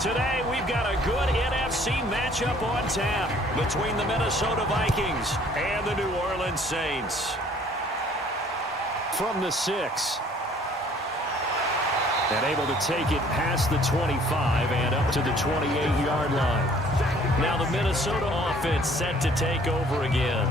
Today, we've got a good NFC matchup on tap between the Minnesota Vikings and the New Orleans Saints. From the 6. And able to take it past the 25 and up to the 28-yard line. Now the Minnesota offense set to take over again.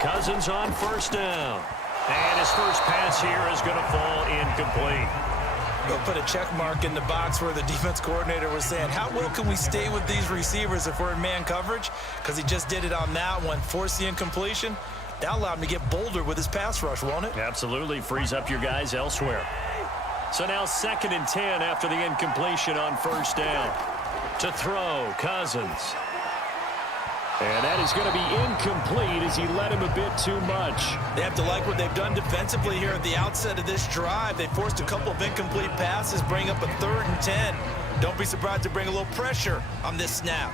Cousins on first down. And his first pass here is going to fall incomplete. We'll put a check mark in the box where the defense coordinator was saying, how well can we stay with these receivers if we're in man coverage? Because he just did it on that one, forced the incompletion. That allowed him to get bolder with his pass rush, won't it? Absolutely. Frees up your guys elsewhere. So now 2nd and 10 after the incompletion on first down. To throw, Cousins. And that is going to be incomplete as he led him a bit too much. They have to like what they've done defensively here at the outset of this drive. They forced a couple of incomplete passes, bring up a 3rd and 10. Don't be surprised to bring a little pressure on this snap.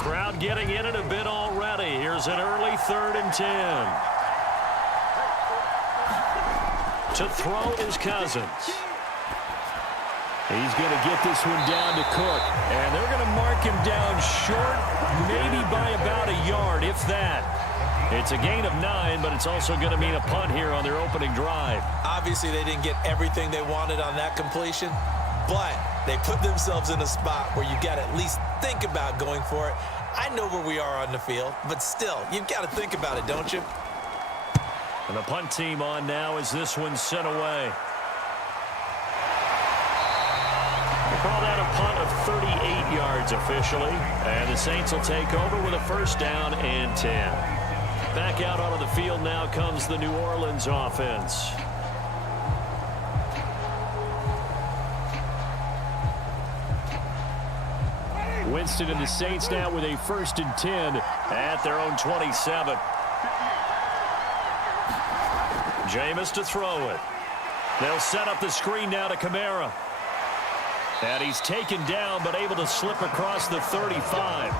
Crowd getting in it a bit already. Here's an early 3rd and 10. To throw is Cousins. He's going to get this one down to Cook. And they're going to mark him down short, maybe by about a yard, if that. It's a gain of 9, but it's also going to mean a punt here on their opening drive. Obviously, they didn't get everything they wanted on that completion, but they put themselves in a spot where you got to at least think about going for it. I know where we are on the field, but still, you've got to think about it, don't you? And the punt team on now as this one's sent away. Call that a punt of 38 yards officially. And the Saints will take over with a first down and 10. Back out onto the field now comes the New Orleans offense. Winston and the Saints now with a 1st and 10 at their own 27. Jameis to throw it. They'll set up the screen now to Kamara. And he's taken down, but able to slip across the 35.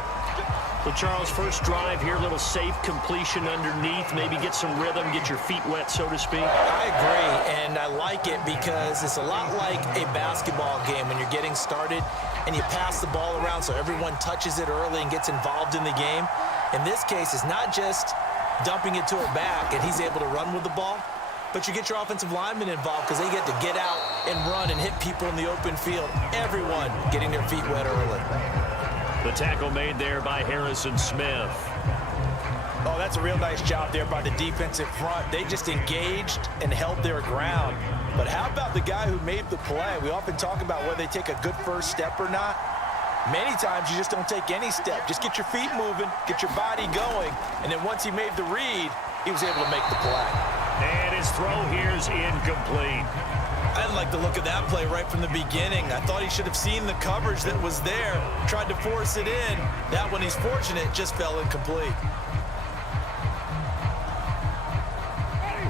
So, Charles, first drive here, a little safe completion underneath. Maybe get some rhythm, get your feet wet, so to speak. I agree, and I like it because it's a lot like a basketball game when you're getting started and you pass the ball around so everyone touches it early and gets involved in the game. In this case, it's not just dumping it to a back and he's able to run with the ball, but you get your offensive linemen involved because they get to get out and run and hit people in the open field. Everyone getting their feet wet early. The tackle made there by Harrison Smith. Oh, that's a real nice job there by the defensive front. They just engaged and held their ground. But how about the guy who made the play? We often talk about whether they take a good first step or not. Many times you just don't take any step. Just get your feet moving, get your body going, and then once he made the read, he was able to make the play. And his throw here is incomplete. I didn't like the look of that play right from the beginning. I thought he should have seen the coverage that was there, tried to force it in. That one, he's fortunate, just fell incomplete.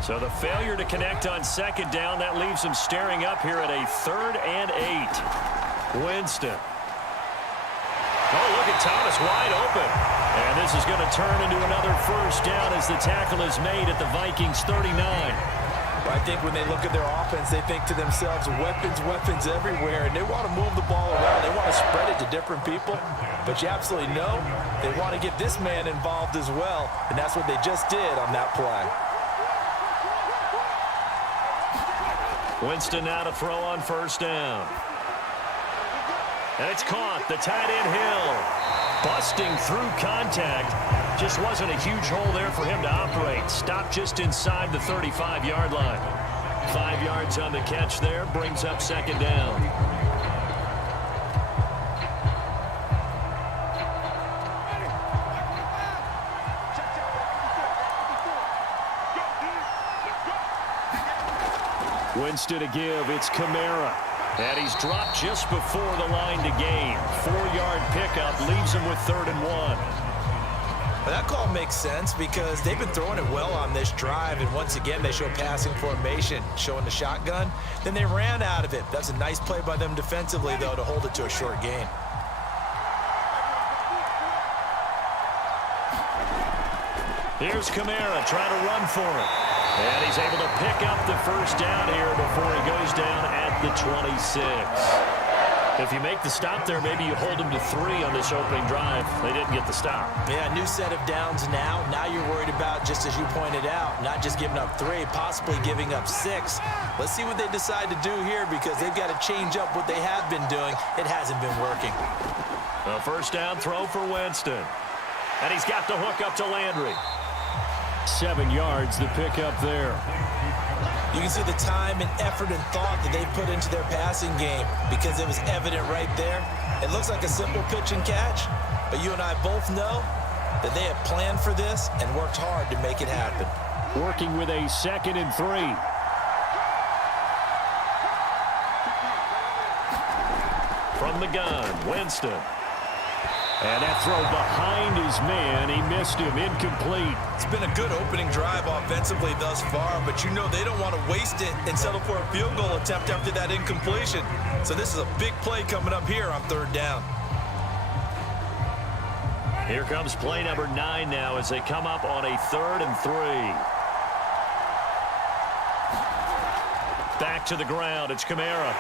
So the failure to connect on 2nd down, that leaves him staring up here at a 3rd and 8. Winston. Oh, look at Thomas wide open. And this is going to turn into another first down as the tackle is made at the Vikings 39. I think when they look at their offense, they think to themselves, weapons, weapons everywhere, and they want to move the ball around. They want to spread it to different people, but you absolutely know they want to get this man involved as well, and that's what they just did on that play. Winston now to throw on first down. And it's caught. The tight end Hill busting through contact. Just wasn't a huge hole there for him to operate. Stopped just inside the 35-yard line. 5 yards on the catch there. Brings up 2nd down. Winston to give. It's Kamara. And he's dropped just before the line to gain. 4-yard pickup leaves him with 3rd and 1. Well, that call makes sense because they've been throwing it well on this drive, and once again, they show passing formation, showing the shotgun. Then they ran out of it. That's a nice play by them defensively, though, to hold it to a short gain. Here's Kamara trying to run for it. And he's able to pick up the first down here before he goes down at the 26. If you make the stop there, maybe you hold him to 3 on this opening drive. They didn't get the stop. Yeah, new set of downs now. Now you're worried about, just as you pointed out, not just giving up 3, possibly giving up 6. Let's see what they decide to do here because they've got to change up what they have been doing. It hasn't been working. A first down throw for Winston. And he's got the hook up to Landry. 7 yards, the pickup there. You can see the time and effort and thought that they've put into their passing game because it was evident right there. It looks like a simple pitch and catch, but you and I both know that they have planned for this and worked hard to make it happen. Working with a 2nd and 3. From the gun, Winston. And that throw behind his man, he missed him, incomplete. It's been a good opening drive offensively thus far, but you know they don't want to waste it and settle for a field goal attempt after that incompletion. So this is a big play coming up here on 3rd down. Here comes play number 9 now as they come up on a 3rd and 3. Back to the ground, it's Kamara.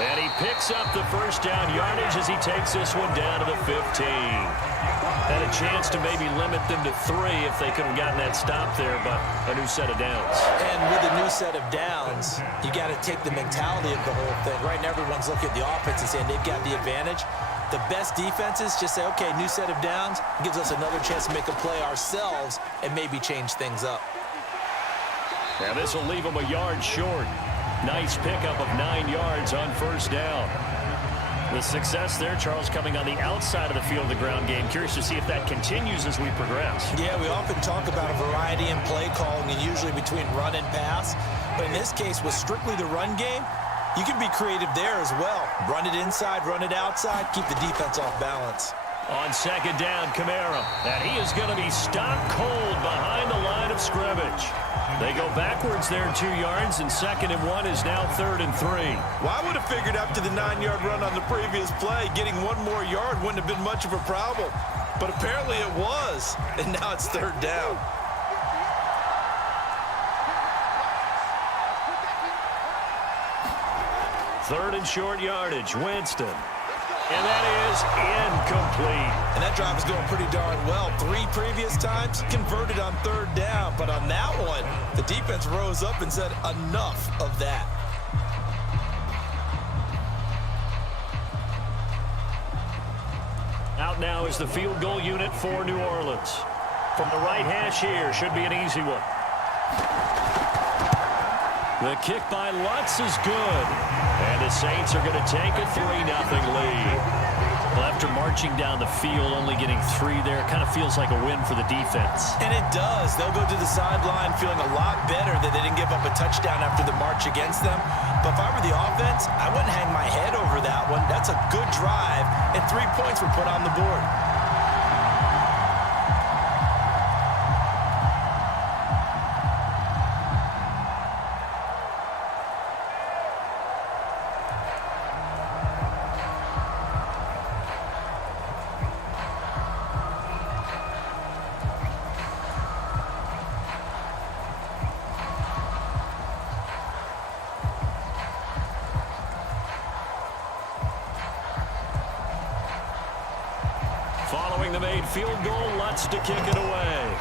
And he picks up the first down yardage as he takes this one down to the 15. Had a chance to maybe limit them to 3 if they could have gotten that stop there, but a new set of downs. And with a new set of downs, you got to take the mentality of the whole thing. Right now, everyone's looking at the offense and saying they've got the advantage. The best defenses just say, okay, new set of downs gives us another chance to make a play ourselves and maybe change things up. Now this will leave them a yard short. Nice pickup of 9 yards on first down. The success there, Charles, coming on the outside of the field of the ground game. Curious to see if that continues as we progress. Yeah, we often talk about a variety in play calling and usually between run and pass. But in this case, with strictly the run game, you can be creative there as well. Run it inside, run it outside, keep the defense off balance. On 2nd down, Kamara. And he is going to be stopped cold behind the line of scrimmage. They go backwards there 2 yards, and 2nd and 1 is now 3rd and 3. Well, I would have figured after the 9-yard run on the previous play, getting 1 more yard wouldn't have been much of a problem. But apparently it was, and now it's 3rd down. Third and short yardage, Winston. And that is incomplete. And that drive is going pretty darn well. 3 previous times, converted on 3rd down. But on that one, the defense rose up and said, enough of that. Out now is the field goal unit for New Orleans. From the right hash here, should be an easy one. The kick by Lutz is good. And the Saints are going to take a 3-0 lead. Well, after marching down the field, only getting 3 there, it kind of feels like a win for the defense. And it does. They'll go to the sideline feeling a lot better that they didn't give up a touchdown after the march against them. But if I were the offense, I wouldn't hang my head over that one. That's a good drive, and 3 points were put on the board. Following the made field goal, Lutz to kick it away.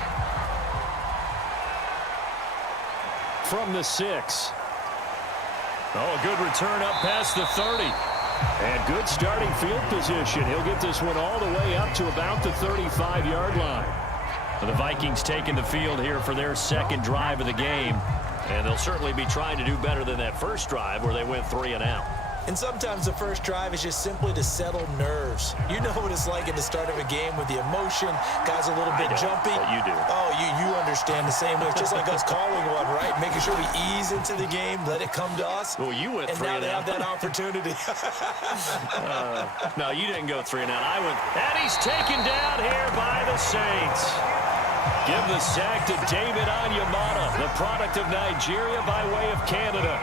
From the 6. Oh, a good return up past the 30. And good starting field position. He'll get this one all the way up to about the 35-yard line. The Vikings taking the field here for their 2nd drive of the game. And they'll certainly be trying to do better than that first drive where they went 3 and out. And sometimes the first drive is just simply to settle nerves. You know what it's like at the start of a game with the emotion. Guys are a little bit jumpy. But you do. Oh, you understand the same way. It's just like us calling one, right? Making sure we ease into the game, let it come to us. Well, you went and 3 now and they out. have that opportunity. No, you didn't go 3 and out. I went. And he's taken down here by the Saints. Give the sack to David Onyemata, the product of Nigeria by way of Canada.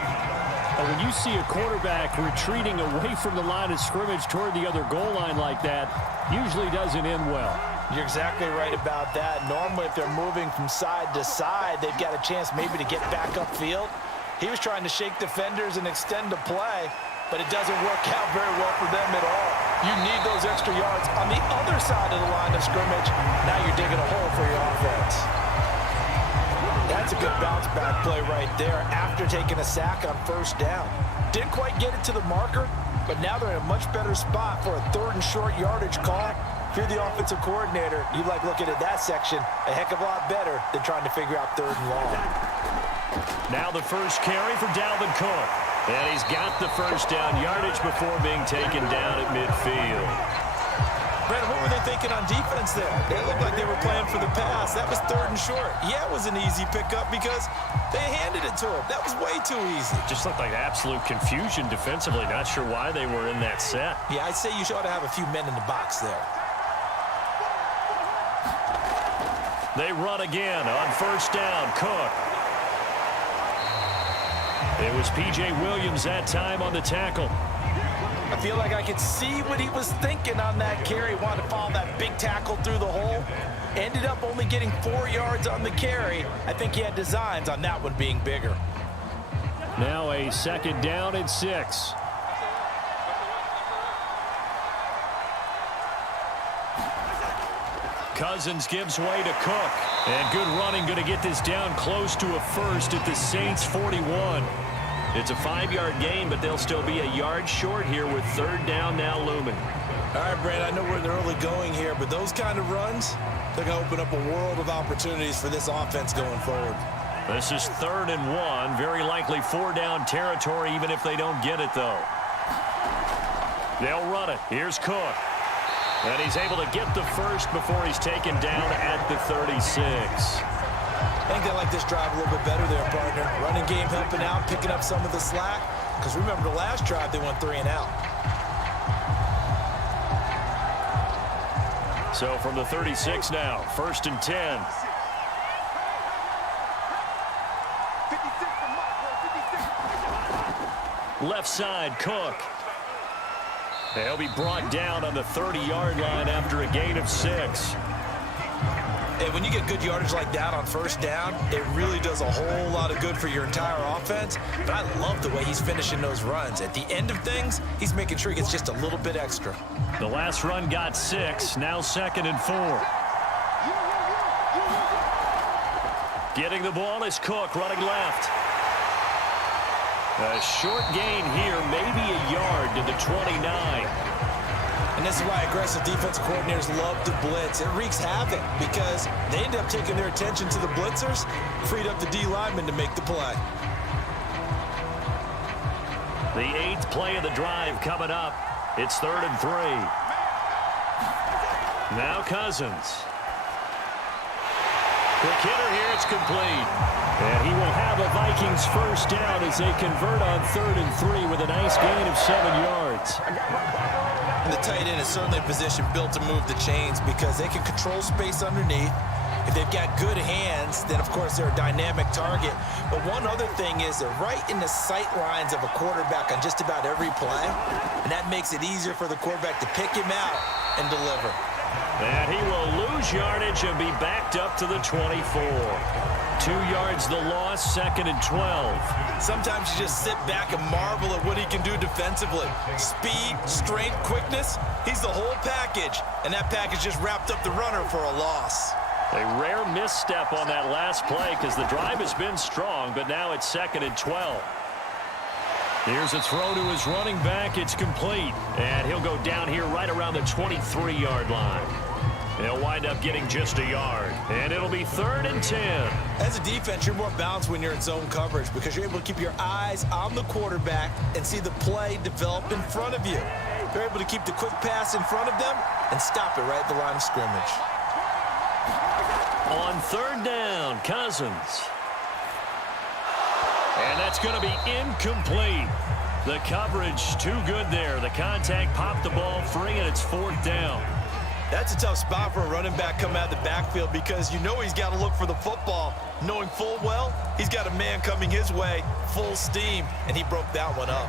When you see a quarterback retreating away from the line of scrimmage toward the other goal line like that, usually doesn't end well. You're exactly right about that. Normally, if they're moving from side to side, they've got a chance maybe to get back upfield. He was trying to shake defenders and extend the play, but it doesn't work out very well for them at all. You need those extra yards on the other side of the line of scrimmage. Now you're digging a hole for your offense. That's a good bounce-back play right there after taking a sack on first down. Didn't quite get it to the marker, but now they're in a much better spot for a 3rd and short yardage call. If you're the offensive coordinator, you like looking at that section a heck of a lot better than trying to figure out 3rd and long. Now the first carry for Dalvin Cook. And he's got the first down yardage before being taken down at midfield. Brandon, what were they thinking on defense there? They looked like they were playing for the pass. That was 3rd and short. Yeah, it was an easy pickup because they handed it to him. That was way too easy. Just looked like absolute confusion defensively. Not sure why they were in that set. Yeah, I'd say you ought to have a few men in the box there. They run again on first down. Cook. It was P.J. Williams that time on the tackle. I feel like I could see what he was thinking on that carry. Wanted to follow that big tackle through the hole. Ended up only getting 4 yards on the carry. I think he had designs on that one being bigger. Now a 2nd down and 6. Cousins gives way to Cook. And good running, going to get this down close to a first at the Saints 41. It's a 5-yard gain, but they'll still be a yard short here with 3rd down now looming. All right, Brad, I know we're in the early going here, but those kind of runs, they're going to open up a world of opportunities for this offense going forward. This is 3rd and 1. Very likely 4-down territory, even if they don't get it, though. They'll run it. Here's Cook. And he's able to get the first before he's taken down at the 36. I think they like this drive a little bit better there, partner. Running game helping out, picking up some of the slack. Because remember, the last drive, they went 3 and out. So from the 36 now, 1st and 10. Left side, Cook. They'll be brought down on the 30-yard line after a gain of 6. Hey, when you get good yardage like that on first down, it really does a whole lot of good for your entire offense. But I love the way he's finishing those runs. At the end of things, he's making sure he gets just a little bit extra. The last run got 6, now 2nd and 4. Getting the ball is Cook running left. A short gain here, maybe a yard to the 29. And this is why aggressive defensive coordinators love to blitz. It wreaks havoc because they end up taking their attention to the blitzers, freed up the D lineman to make the play. The 8th play of the drive coming up. It's 3rd and 3. Now Cousins. Quick hitter here, it's complete. And he will have a Vikings first down as they convert on 3rd and 3 with a nice gain of 7 yards. And the tight end is certainly a position built to move the chains because they can control space underneath. If they've got good hands, then of course they're a dynamic target. But one other thing is they're right in the sight lines of a quarterback on just about every play. And that makes it easier for the quarterback to pick him out and deliver. And he will lose yardage and be backed up to the 24. 2 yards the loss, 2nd and 12. Sometimes you just sit back and marvel at what he can do defensively. Speed, strength, quickness, he's the whole package. And that package just wrapped up the runner for a loss. A rare misstep on that last play because the drive has been strong, but now it's 2nd and 12. Here's a throw to his running back. It's complete. And he'll go down here right around the 23-yard line. They'll wind up getting just a yard, and it'll be 3rd and 10. As a defense, you're more balanced when you're in zone coverage because you're able to keep your eyes on the quarterback and see the play develop in front of you. You're able to keep the quick pass in front of them and stop it right at the line of scrimmage. On 3rd down, Cousins. And that's going to be incomplete. The coverage too good there. The contact popped the ball free, and it's 4th down. That's a tough spot for a running back coming out of the backfield because you know he's got to look for the football, knowing full well he's got a man coming his way, full steam, and he broke that one up.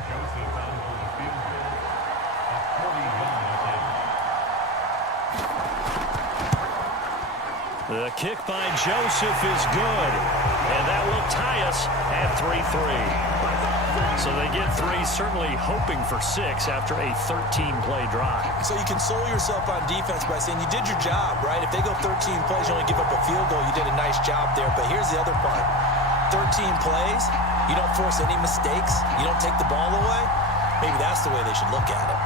The kick by Joseph is good, and that will tie us at 3-3. So they get 3, certainly hoping for 6 after a 13-play drive. So you console yourself on defense by saying you did your job, right? If they go 13 plays, you only give up a field goal, you did a nice job there. But here's the other part. 13 plays, you don't force any mistakes, you don't take the ball away. Maybe that's the way they should look at it.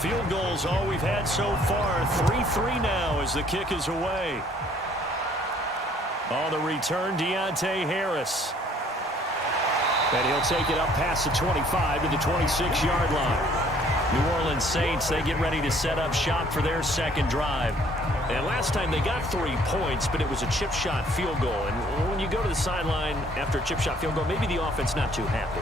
Field goals all we've had so far. 3-3 now as the kick is away. On the return, Deontay Harris. And he'll take it up past the 25 to the 26-yard line. New Orleans Saints, they get ready to set up shop for their second drive. And last time they got 3 points, but it was a chip shot field goal. And when you go to the sideline after a chip shot field goal, maybe the offense not too happy.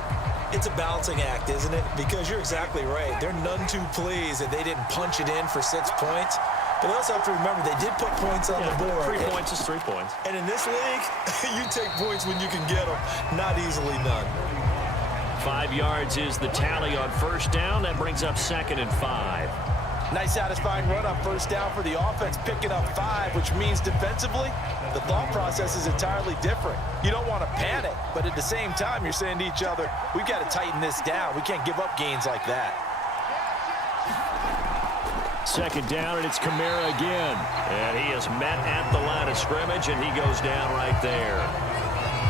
It's a balancing act, isn't it? Because you're exactly right. They're none too pleased that they didn't punch it in for 6 points. But they also have to remember they did put points on the board. 3 points is 3 points. And in this league, you take points when you can get them. Not easily none. 5 yards is the tally on first down. That brings up 2nd and 5. Nice satisfying run on first down for the offense, picking up 5, which means defensively, the thought process is entirely different. You don't want to panic, but at the same time, you're saying to each other, we've got to tighten this down. We can't give up gains like that. 2nd down, and it's Kamara again. And he is met at the line of scrimmage, and he goes down right there.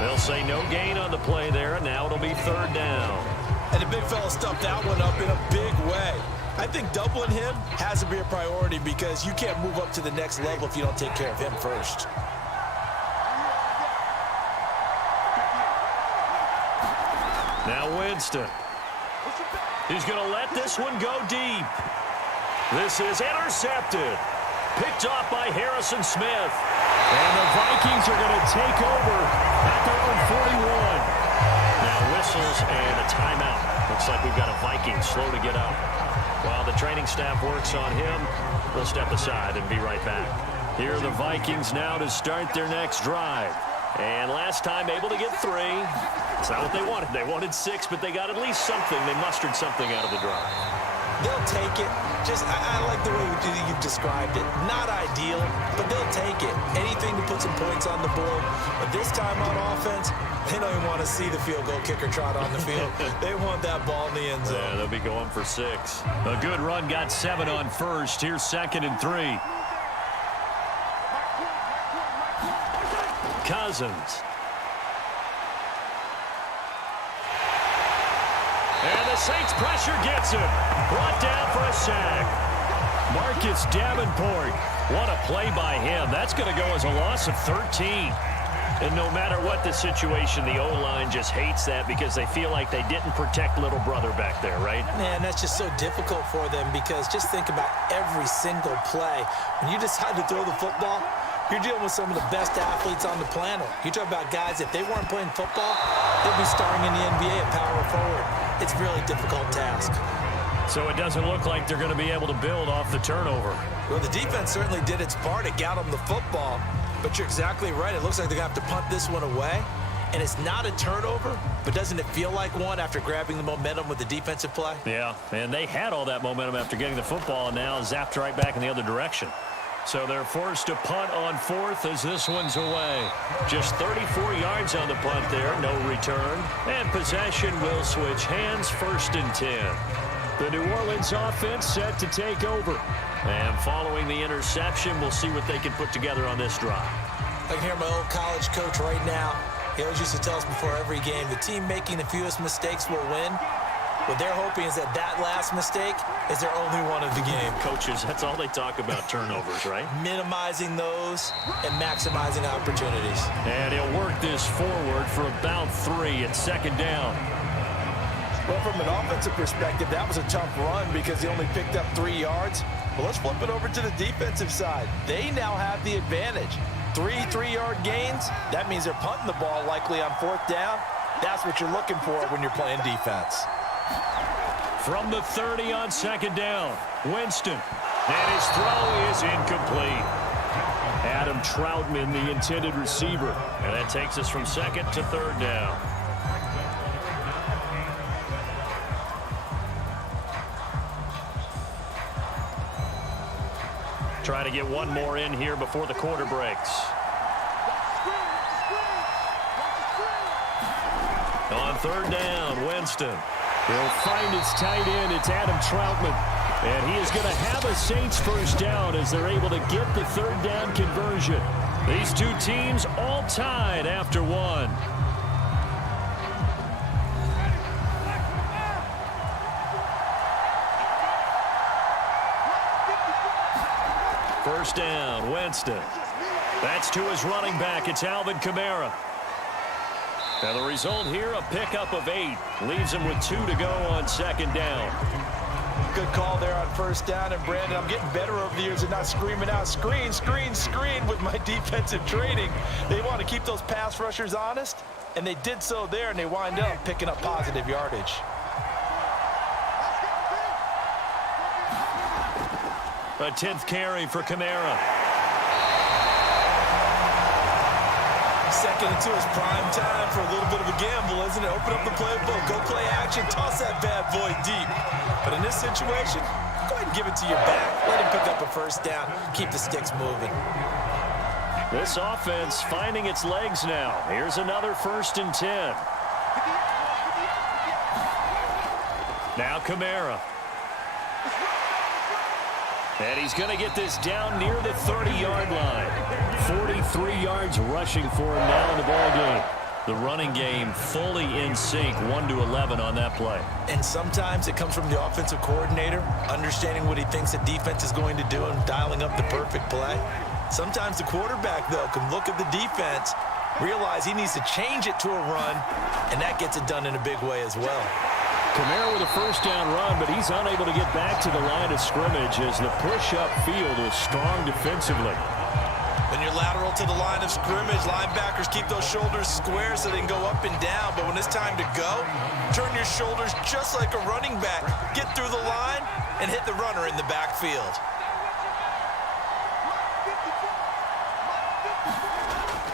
They'll say no gain on the play there, and now it'll be 3rd down. And the big fella stuffed that one up in a big way. I think doubling him has to be a priority because you can't move up to the next level if you don't take care of him first. Now Winston. He's going to let this one go deep. This is intercepted. Picked off by Harrison Smith. And the Vikings are going to take over at their own 41. Now whistles and a timeout. Looks like we've got a Viking slow to get up. While the training staff works on him, we'll step aside and be right back. Here are the Vikings now to start their next drive. And last time able to get 3. It's not what they wanted. They wanted 6, but they got at least something. They mustered something out of the drive. They'll take it. I like the way you've described it. Not ideal, but they'll take it. Anything to put some points on the board. But this time on offense, they don't even want to see the field goal kicker trot on the field. They want that ball in the end zone. Yeah, they'll be going for 6. A good run got 7 on first. Here's 2nd and 3. Cousins. And the Saints pressure gets him. Brought down for a sack. Marcus Davenport. What a play by him. That's going to go as a loss of 13. And no matter what the situation, the O-line just hates that because they feel like they didn't protect little brother back there, right? Man, that's just so difficult for them because just think about every single play. When you decide to throw the football, you're dealing with some of the best athletes on the planet. You talk about guys, if they weren't playing football, they'd be starring in the NBA at power forward. It's a really difficult task. So it doesn't look like they're going to be able to build off the turnover. Well, the defense certainly did its part. It got them the football. But you're exactly right. It looks like they're going to have to punt this one away. And it's not a turnover, but doesn't it feel like one after grabbing the momentum with the defensive play? Yeah, and they had all that momentum after getting the football and now zapped right back in the other direction. So they're forced to punt on 4th as this one's away. Just 34 yards on the punt there, no return. And possession will switch hands, 1st and 10. The New Orleans offense set to take over. And following the interception, we'll see what they can put together on this drive. I can hear my old college coach right now. He always used to tell us before every game, the team making the fewest mistakes will win. What they're hoping is that last mistake is their only one of the game. Coaches, that's all they talk about, turnovers, right? Minimizing those and maximizing opportunities. And he'll work this forward for about 3 at 2nd down. Well, from an offensive perspective, that was a tough run because he only picked up 3 yards. Well, let's flip it over to the defensive side. They now have the advantage. 3 3-yard gains. That means they're punting the ball likely on 4th down. That's what you're looking for when you're playing defense. From the 30 on 2nd down, Winston. And his throw is incomplete. Adam Troutman, the intended receiver. And that takes us from 2nd to 3rd down. Try to get one more in here before the quarter breaks. On 3rd down, Winston. He'll find his tight end. It's Adam Troutman. And he is going to have a Saints 1st down as they're able to get the 3rd down conversion. These two teams all tied after 1. First down, Winston. That's to his running back. It's Alvin Kamara. Now the result here, a pickup of 8. Leaves him with 2 to go on 2nd down. Good call there on 1st down. And, Brandon, I'm getting better over the years and not screaming out, screen, screen, screen with my defensive training. They want to keep those pass rushers honest, and they did so there, and they wind up picking up positive yardage. A 10th carry for Kamara. 2nd and 2 is prime time for a little bit of a gamble, isn't it? Open up the playbook, go play action, toss that bad boy deep. But in this situation, go ahead and give it to your back. Let him pick up a 1st down. Keep the sticks moving. This offense finding its legs now. Here's another 1st and 10. Now Kamara. And he's going to get this down near the 30-yard line. 43 yards rushing for him now in the ball game. The running game fully in sync, 1-11 on that play. And sometimes it comes from the offensive coordinator, understanding what he thinks the defense is going to do and dialing up the perfect play. Sometimes the quarterback, though, can look at the defense, realize he needs to change it to a run, and that gets it done in a big way as well. Kamara with a 1st down run, but he's unable to get back to the line of scrimmage as the push-up field was strong defensively. When you're lateral to the line of scrimmage, linebackers keep those shoulders square so they can go up and down. But when it's time to go, turn your shoulders just like a running back. Get through the line and hit the runner in the backfield.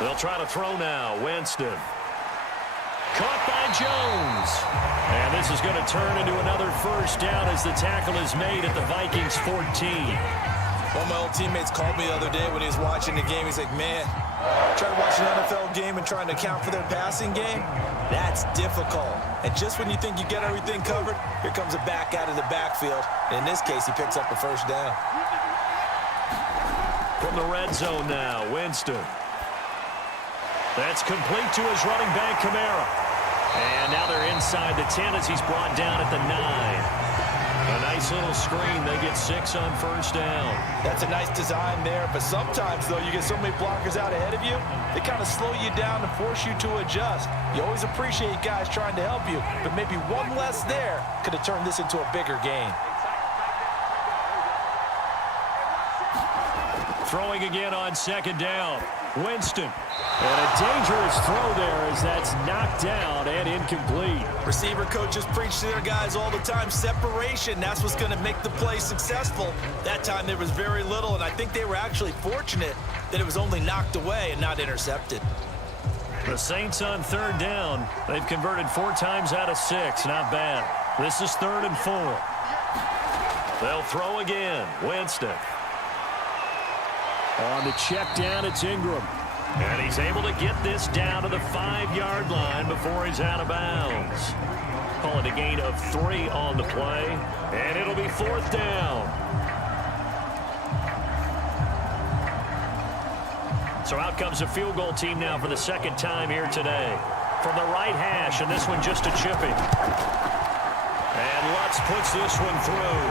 They'll try to throw now. Winston. Caught by Jones. And this is going to turn into another 1st down as the tackle is made at the Vikings 14. One of my old teammates called me the other day when he was watching the game. He's like, man, trying to watch an NFL game and trying to account for their passing game, that's difficult. And just when you think you get everything covered, here comes a back out of the backfield. And in this case, he picks up a 1st down. From the red zone now, Winston. That's complete to his running back, Kamara. And now they're inside the 10 as he's brought down at the 9. A nice little screen. They get 6 on 1st down. That's a nice design there, but sometimes, though, you get so many blockers out ahead of you, they kind of slow you down and force you to adjust. You always appreciate guys trying to help you, but maybe one less there could have turned this into a bigger game. Throwing again on 2nd down. Winston. And a dangerous throw there as that's knocked down and incomplete. Receiver coaches preach to their guys all the time. Separation, that's what's going to make the play successful. That time there was very little, and I think they were actually fortunate that it was only knocked away and not intercepted. The Saints on 3rd down. They've converted 4 times out of 6. Not bad. This is 3rd and 4. They'll throw again. Winston. On the check down, it's Ingram. And he's able to get this down to the 5-yard line before he's out of bounds. Call it a gain of 3 on the play, and it'll be 4th down. So out comes a field goal team now for the 2nd time here today. From the right hash, and this one just a chipping. And Lutz puts this one through.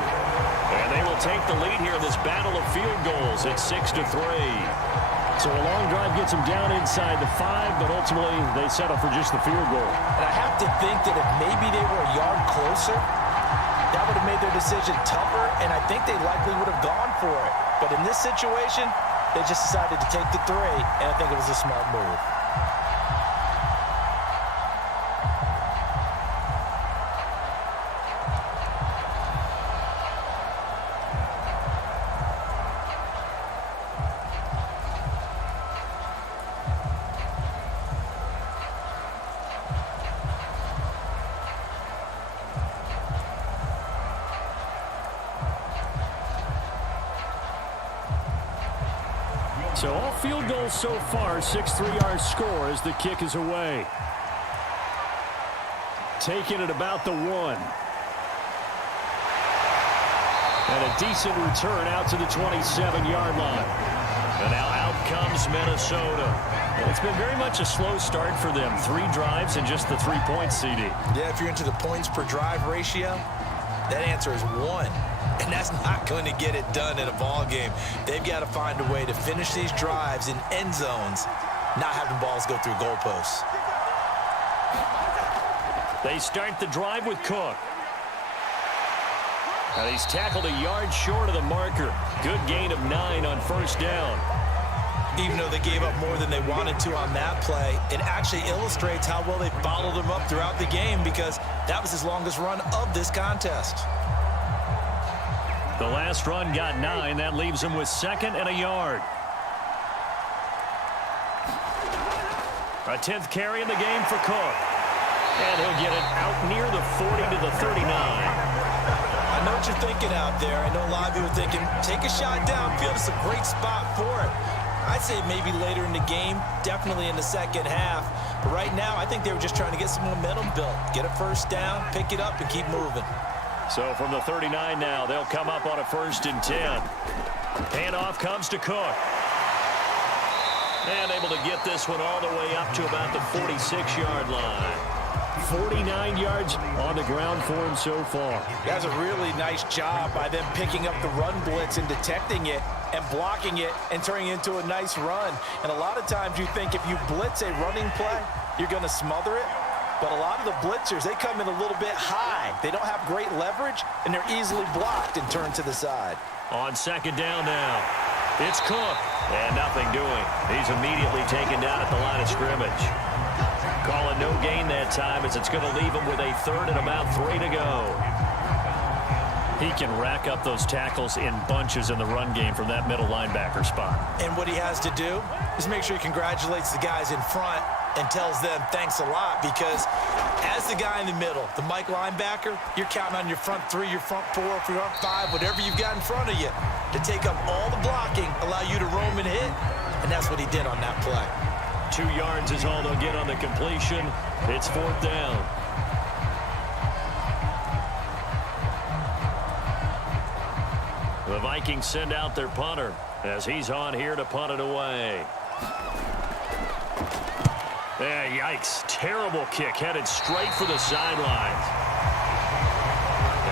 And they will take the lead here in this battle of field goals at 6-3. So a long drive gets them down inside the 5, but ultimately they settle for just the field goal. And I have to think that if maybe they were a yard closer, that would have made their decision tougher, and I think they likely would have gone for it. But in this situation, they just decided to take the 3, and I think it was a smart move. So all field goals so far, 6 3-yard score as the kick is away. Taking it about the 1. And a decent return out to the 27-yard line. And now out comes Minnesota. And it's been very much a slow start for them. 3 drives and just the 3 points, CD. Yeah, if you're into the points per drive ratio, that answer is 1. And that's not going to get it done in a ball game. They've got to find a way to finish these drives in end zones, not having balls go through goalposts. They start the drive with Cook. And he's tackled a yard short of the marker. Good gain of 9 on 1st down. Even though they gave up more than they wanted to on that play, it actually illustrates how well they followed them up throughout the game, because that was his longest run of this contest. The last run got 9. That leaves him with 2nd and a yard. A 10th carry in the game for Cook. And he'll get it out near the 40 to the 39. I know what you're thinking out there. I know a lot of you are thinking, take a shot downfield. It's a great spot for it. I'd say maybe later in the game, definitely in the 2nd half. But right now, I think they were just trying to get some momentum built. Get a 1st down, pick it up, and keep moving. So from the 39 now, they'll come up on a 1st and 10. Handoff comes to Cook. And able to get this one all the way up to about the 46-yard line. 49 yards on the ground for him so far. That's a really nice job by them picking up the run blitz and detecting it and blocking it and turning it into a nice run. And a lot of times you think if you blitz a running play, you're going to smother it. But a lot of the blitzers, they come in a little bit high. They don't have great leverage, and they're easily blocked and turned to the side. On 2nd down now, it's Cook. And nothing doing. He's immediately taken down at the line of scrimmage. Calling no gain that time, as it's going to leave him with a 3rd and about 3 to go. He can rack up those tackles in bunches in the run game from that middle linebacker spot. And what he has to do is make sure he congratulates the guys in front and tells them thanks a lot, because as the guy in the middle, the Mike linebacker, you're counting on your front 3, your front 4, your front 5, whatever you've got in front of you to take up all the blocking, allow you to roam and hit, and that's what he did on that play. 2 yards is all they'll get on the completion. It's 4th down. The Vikings send out their punter as he's on here to punt it away. Yikes. Terrible kick headed straight for the sidelines.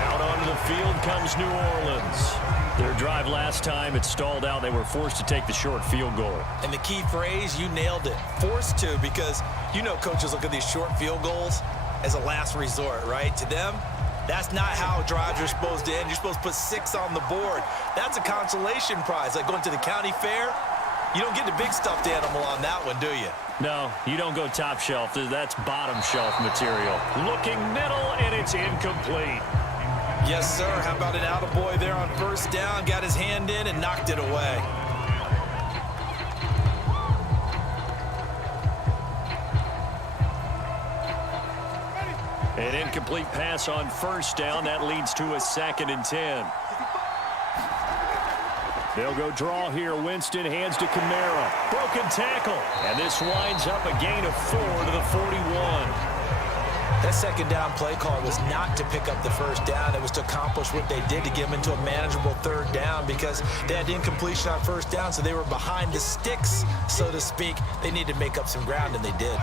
Out onto the field comes New Orleans. Their drive last time, it stalled out. They were forced to take the short field goal. And the key phrase, you nailed it. Forced to, because you know coaches look at these short field goals as a last resort, right? To them, that's not how drives are supposed to end. You're supposed to put 6 on the board. That's a consolation prize. Like going to the county fair, you don't get the big stuffed animal on that one, do you? No, you don't go top shelf. That's bottom shelf material. Looking middle, and it's incomplete. Yes, sir. How about an attaboy there on 1st down? Got his hand in and knocked it away. An incomplete pass on 1st down. That leads to a 2nd and 10. They'll go draw here. Winston hands to Kamara. Broken tackle. And this winds up a gain of 4 to the 41. That second down play call was not to pick up the first down. It was to accomplish what they did to get them into a manageable third down because they had incompletion on first down, so they were behind the sticks, so to speak. They needed to make up some ground, and they did.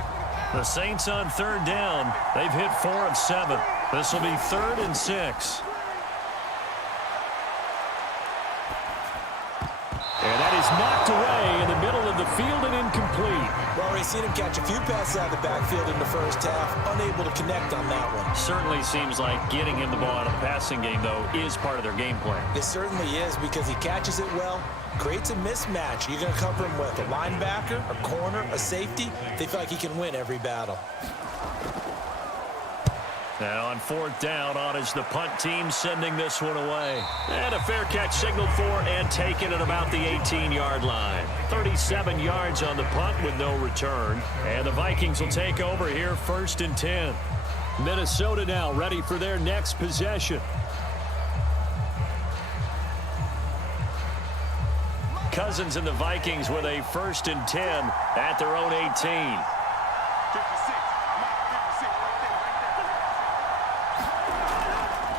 The Saints on third down. They've hit 4 of 7. This will be 3rd and 6. And that is knocked away in the middle of the field and incomplete. We've already seen him catch a few passes out of the backfield in the first half, unable to connect on that one. Certainly seems like getting him the ball out of the passing game, though, is part of their game plan. It certainly is because he catches it well, creates a mismatch. You're going to cover him with a linebacker, a corner, a safety. They feel like he can win every battle. Now on 4th down, on is the punt team sending this one away. And a fair catch signaled for and taken at about the 18-yard line. 37 yards on the punt with no return. And the Vikings will take over here 1st and 10. Minnesota now ready for their next possession. Cousins and the Vikings with a 1st and 10 at their own 18.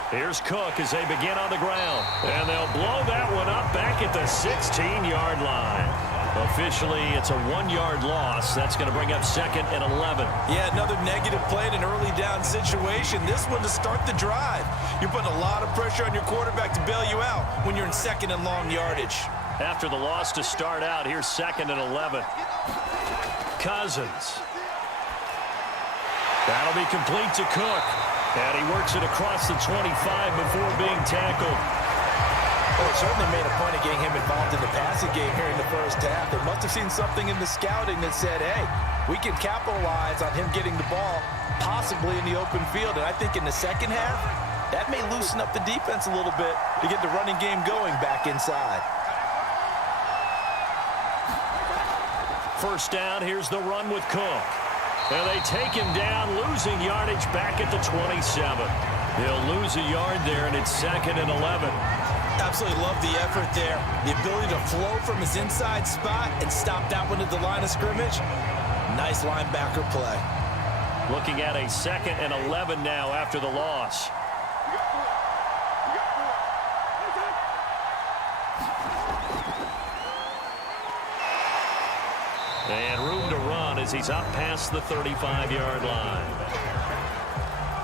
Here's Cook as they begin on the ground. And they'll blow that one up back at the 16-yard line. Officially, it's a 1-yard loss. That's going to bring up 2nd and 11. Yeah, another negative play in an early down situation. This one to start the drive. You're putting a lot of pressure on your quarterback to bail you out when you're in 2nd and long yardage. After the loss to start out, here's 2nd and 11. Cousins. That'll be complete to Cook. And he works it across the 25 before being tackled. Well, it certainly made a point of getting him involved in the passing game here in the first half. They must have seen something in the scouting that said, hey, we can capitalize on him getting the ball, possibly in the open field. And I think in the second half, that may loosen up the defense a little bit to get the running game going back inside. 1st down, here's the run with Cook. And they take him down, losing yardage back at the 27. They'll lose a yard there, and it's 2nd and 11. Absolutely love the effort there. The ability to flow from his inside spot and stop that one at the line of scrimmage. Nice linebacker play. Looking at a 2nd and 11 now after the loss. And room to run as he's up past the 35-yard line.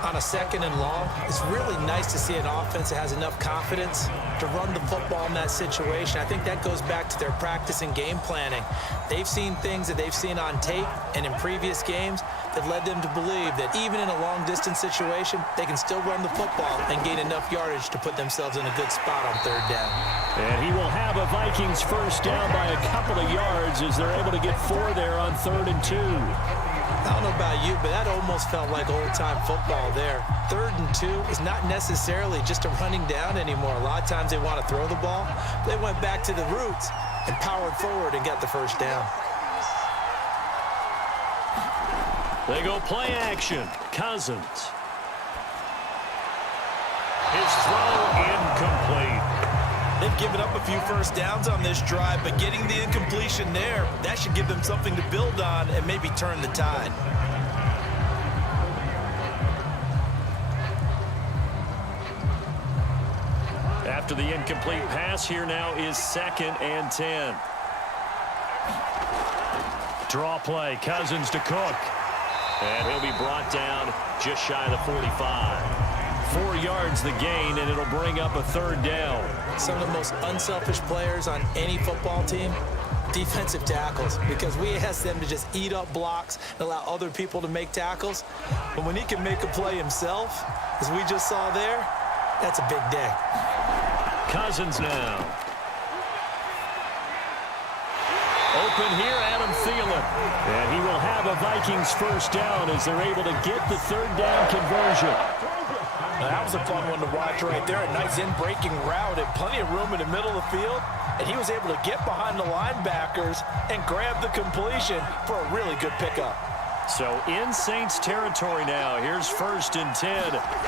On a 2nd and long, it's really nice to see an offense that has enough confidence to run the football in that situation. I think that goes back to their practice and game planning. They've seen things that they've seen on tape and in previous games that led them to believe that even in a long-distance situation, they can still run the football and gain enough yardage to put themselves in a good spot on 3rd down. And he will have a Vikings 1st down by a couple of yards as they're able to get 4 there on 3rd and 2. I don't know about you, but that almost felt like old-time football there. 3rd and 2 is not necessarily just a running down anymore. A lot of times they want to throw the ball. They went back to the roots and powered forward and got the 1st down. They go play action. Cousins. His throw incomplete. They've given up a few 1st downs on this drive, but getting the incompletion there, that should give them something to build on and maybe turn the tide. After the incomplete pass, here now is 2nd and 10. Draw play. Cousins to Cook. And he'll be brought down just shy of the 45. 4 yards the gain, and it'll bring up a 3rd down. Some of the most unselfish players on any football team, defensive tackles, because we ask them to just eat up blocks and allow other people to make tackles. But when he can make a play himself, as we just saw there, that's a big day. Cousins now. Open here, Adam Thielen. And he will have a Vikings 1st down as they're able to get the 3rd down conversion. Now, that was a fun one to watch right there. A nice in-breaking route and plenty of room in the middle of the field. And he was able to get behind the linebackers and grab the completion for a really good pickup. So in Saints territory now. Here's 1st and 10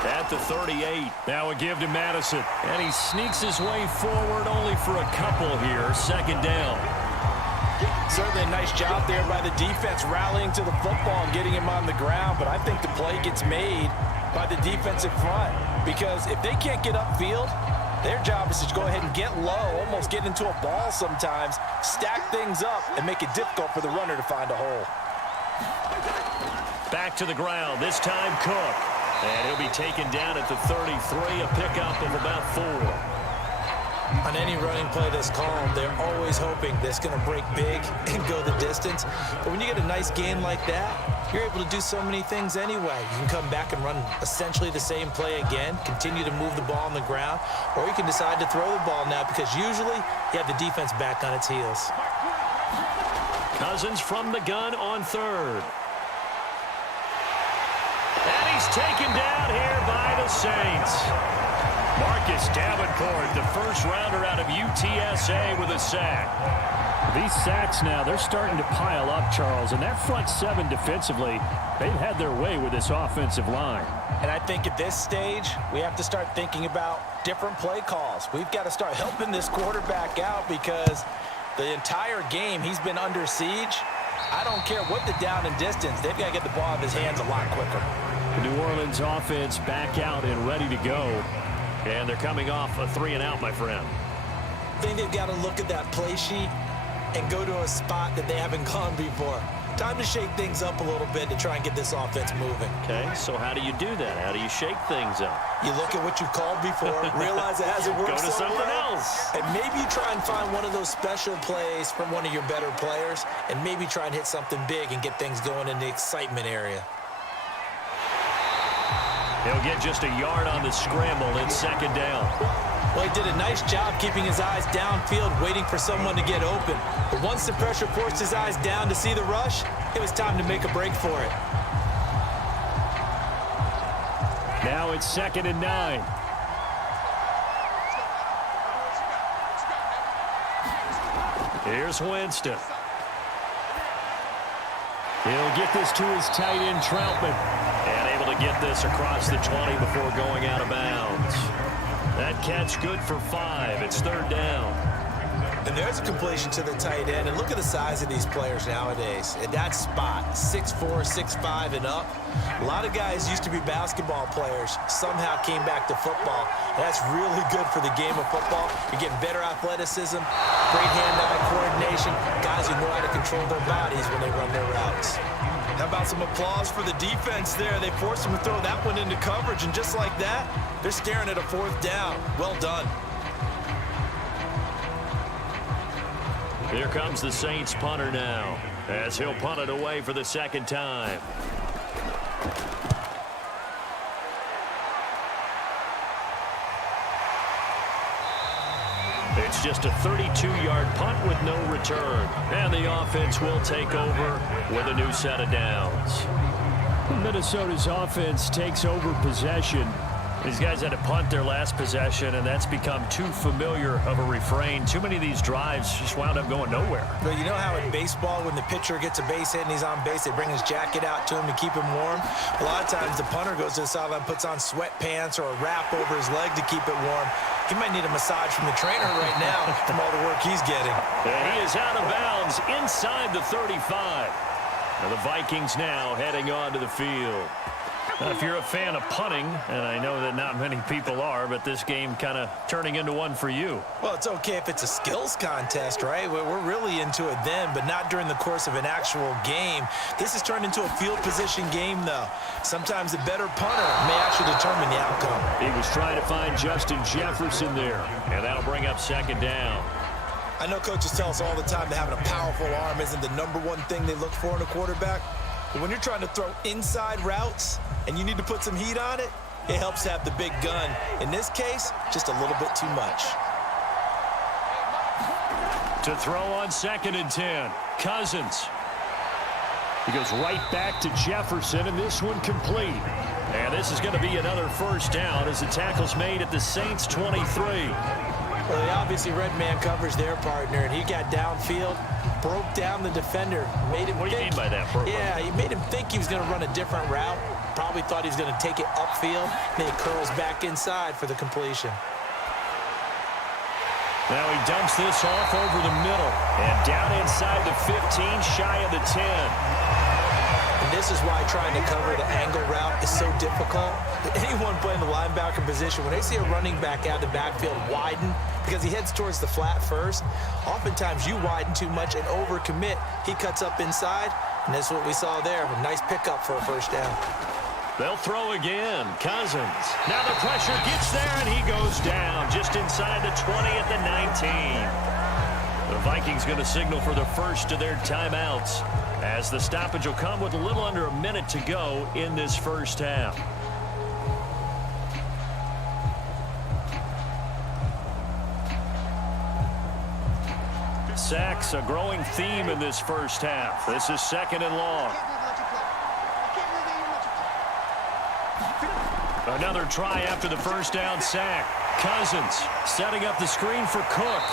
at the 38. Now a give to Madison. And he sneaks his way forward only for a couple here. 2nd down. Certainly a nice job there by the defense rallying to the football and getting him on the ground. But I think the play gets made by the defensive front. Because if they can't get upfield, their job is to go ahead and get low, almost get into a ball sometimes, stack things up, and make it difficult for the runner to find a hole. Back to the ground, this time Cook. And he'll be taken down at the 33, a pickup of about 4. On any running play that's called, they're always hoping that's going to break big and go the distance. But when you get a nice gain like that, you're able to do so many things anyway. You can come back and run essentially the same play again, continue to move the ball on the ground, or you can decide to throw the ball now because usually you have the defense back on its heels. Cousins from the gun on 3rd. And he's taken down here by the Saints. Marcus Davenport, the first rounder out of UTSA with a sack. These sacks now, they're starting to pile up, Charles. And that front 7 defensively, they've had their way with this offensive line. And I think at this stage, we have to start thinking about different play calls. We've got to start helping this quarterback out because the entire game he's been under siege. I don't care what the down and distance. They've got to get the ball out of his hands a lot quicker. The New Orleans offense back out and ready to go. And they're coming off a 3-and-out, my friend. I think they've got to look at that play sheet and go to a spot that they haven't gone before. Time to shake things up a little bit to try and get this offense moving. Okay, so how do you do that? How do you shake things up? You look at what you've called before, realize it hasn't worked Go to so something well, else. and maybe you try and find one of those special plays from one of your better players, and maybe try and hit something big and get things going in the excitement area. He'll get just a yard on the scramble. It's 2nd down. Well, he did a nice job keeping his eyes downfield, waiting for someone to get open. But once the pressure forced his eyes down to see the rush, it was time to make a break for it. Now it's 2nd and 9. Here's Winston. He'll get this to his tight end, Troutman. And able to get this across the 20 before going out of bounds. That catch good for 5. It's 3rd down. And there's a completion to the tight end. And look at the size of these players nowadays. At that spot, 6'4", 6'5", and up. A lot of guys used to be basketball players, somehow came back to football. And that's really good for the game of football. You're getting better athleticism, great hand-eye coordination, guys who know how to control their bodies when they run their routes. How about some applause for the defense there? They forced him to throw that one into coverage, and just like that, they're staring at a 4th down. Well done. Here comes the Saints punter now, as he'll punt it away for the 2nd time. It's just a 32-yard punt with no return. And the offense will take over with a new set of downs. Minnesota's offense takes over possession. These guys had to punt their last possession, and that's become too familiar of a refrain. Too many of these drives just wound up going nowhere. But you know how in baseball, when the pitcher gets a base hit and he's on base, they bring his jacket out to him to keep him warm? A lot of times the punter goes to the sideline, puts on sweatpants or a wrap over his leg to keep it warm. He might need a massage from the trainer right now from all the work he's getting. And he is out of bounds inside the 35. And the Vikings now heading onto the field. Now, if you're a fan of punting, and I know that not many people are, but this game kind of turning into one for you. Well, it's okay if it's a skills contest, right? We're really into it then, but not during the course of an actual game. This has turned into a field position game, though. Sometimes the better punter may actually determine the outcome. He was trying to find Justin Jefferson there. And that'll bring up 2nd down. I know coaches tell us all the time that having a powerful arm isn't the #1 thing they look for in a quarterback. But when you're trying to throw inside routes and you need to put some heat on it, it helps have the big gun. In this case, just a little bit too much. To throw on 2nd and 10, Cousins. He goes right back to Jefferson, and this one complete. And this is going to be another 1st down as the tackle's made at the Saints 23. Well, they obviously read man coverage their partner, and he got downfield, broke down the defender. Made him what do you mean by that? Yeah, he made him think he was going to run a different route. Probably thought he was going to take it upfield. Then he curls back inside for the completion. Now he dumps this off over the middle. And down inside the 15, shy of the 10. And this is why trying to cover the angle route is so difficult. Anyone playing the linebacker position, when they see a running back out of the backfield widen, because he heads towards the flat first, oftentimes you widen too much and overcommit. He cuts up inside, and that's what we saw there. A nice pickup for a first down. They'll throw again. Cousins. Now the pressure gets there, and he goes down just inside the 20 at the 19. The Vikings going to signal for the first of their timeouts, as the stoppage will come with a little under a minute to go in this first half. Sacks, a growing theme in this first half. This is 2nd and long. Another try after the first down sack. Cousins setting up the screen for Cook.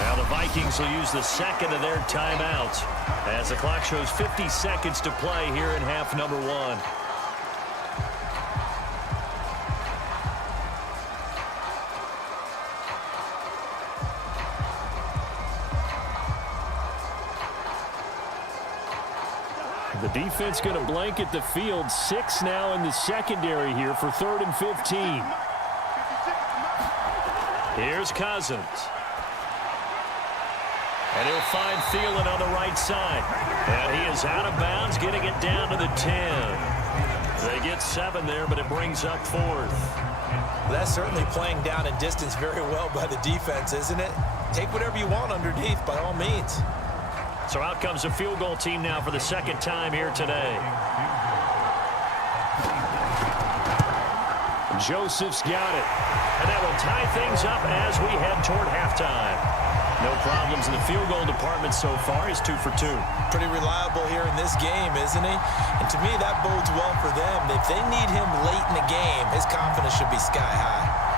Now the Vikings will use the second of their timeouts as the clock shows 50 seconds to play here in half number 1. The defense going to blanket the field. 6 now in the secondary here for 3rd and 15. Here's Cousins. And he'll find Thielen on the right side. And he is out of bounds, getting it down to the 10. They get 7 there, but it brings up 4th. That's certainly playing down and distance very well by the defense, isn't it? Take whatever you want underneath, by all means. So out comes the field goal team now for the second time here today. Joseph's got it. And that will tie things up as we head toward halftime. No problems in the field goal department so far. He's 2 for 2. Pretty reliable here in this game, isn't he? And to me, that bodes well for them. If they need him late in the game, his confidence should be sky high.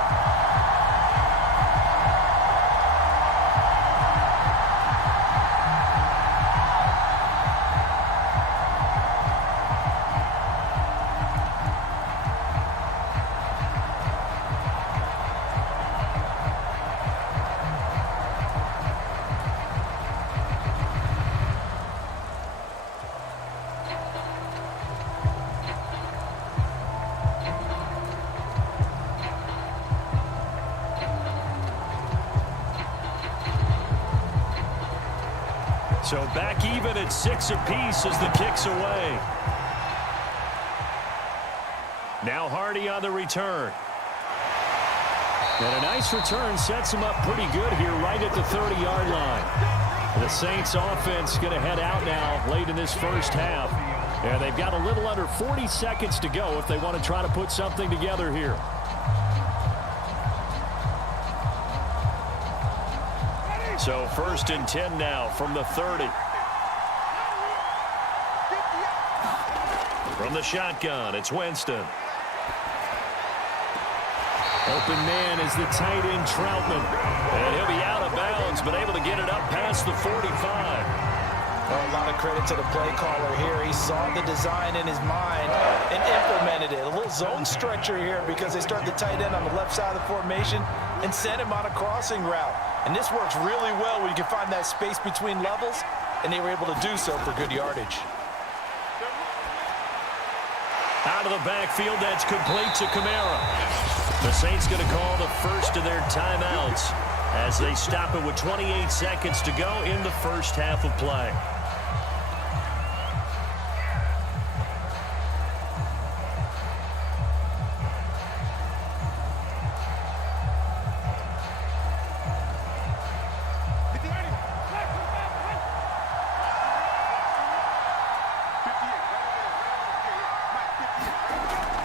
So back even at 6 apiece as the kick's away. Now Hardy on the return. And a nice return sets him up pretty good here right at the 30-yard line. The Saints offense going to head out now late in this first half. And they've got a little under 40 seconds to go if they want to try to put something together here. So 1st and 10 now from the 30. From the shotgun, it's Winston. Open man is the tight end Troutman. And he'll be out of bounds, but able to get it up past the 45. Well, a lot of credit to the play caller here. He saw the design in his mind and implemented it. A little zone stretcher here because they start the tight end on the left side of the formation and send him on a crossing route. And this works really well when you can find that space between levels, and they were able to do so for good yardage. Out of the backfield, that's complete to Kamara. The Saints going to call the first of their timeouts as they stop it with 28 seconds to go in the first half of play.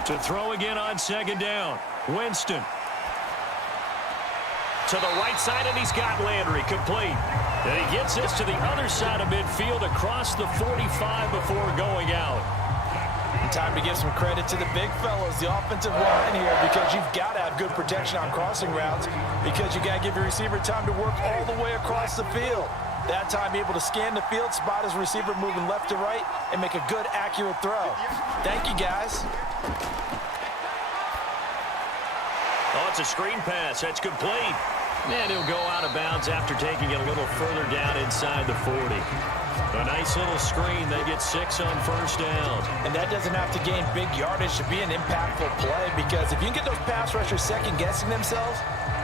To throw again on 2nd down. Winston. To the right side, and he's got Landry complete. And he gets this to the other side of midfield across the 45 before going out. time to give some credit to the big fellows, the offensive line here, because you've got to have good protection on crossing routes because you got to give your receiver time to work all the way across the field. That time able to scan the field, spot his receiver moving left to right, and make a good, accurate throw. Thank you, guys. Oh, it's a screen pass. That's complete. And he'll go out of bounds after taking it a little further down inside the 40. A nice little screen. They get 6 on first down. And that doesn't have to gain big yardage to be an impactful play, because if you can get those pass rushers second-guessing themselves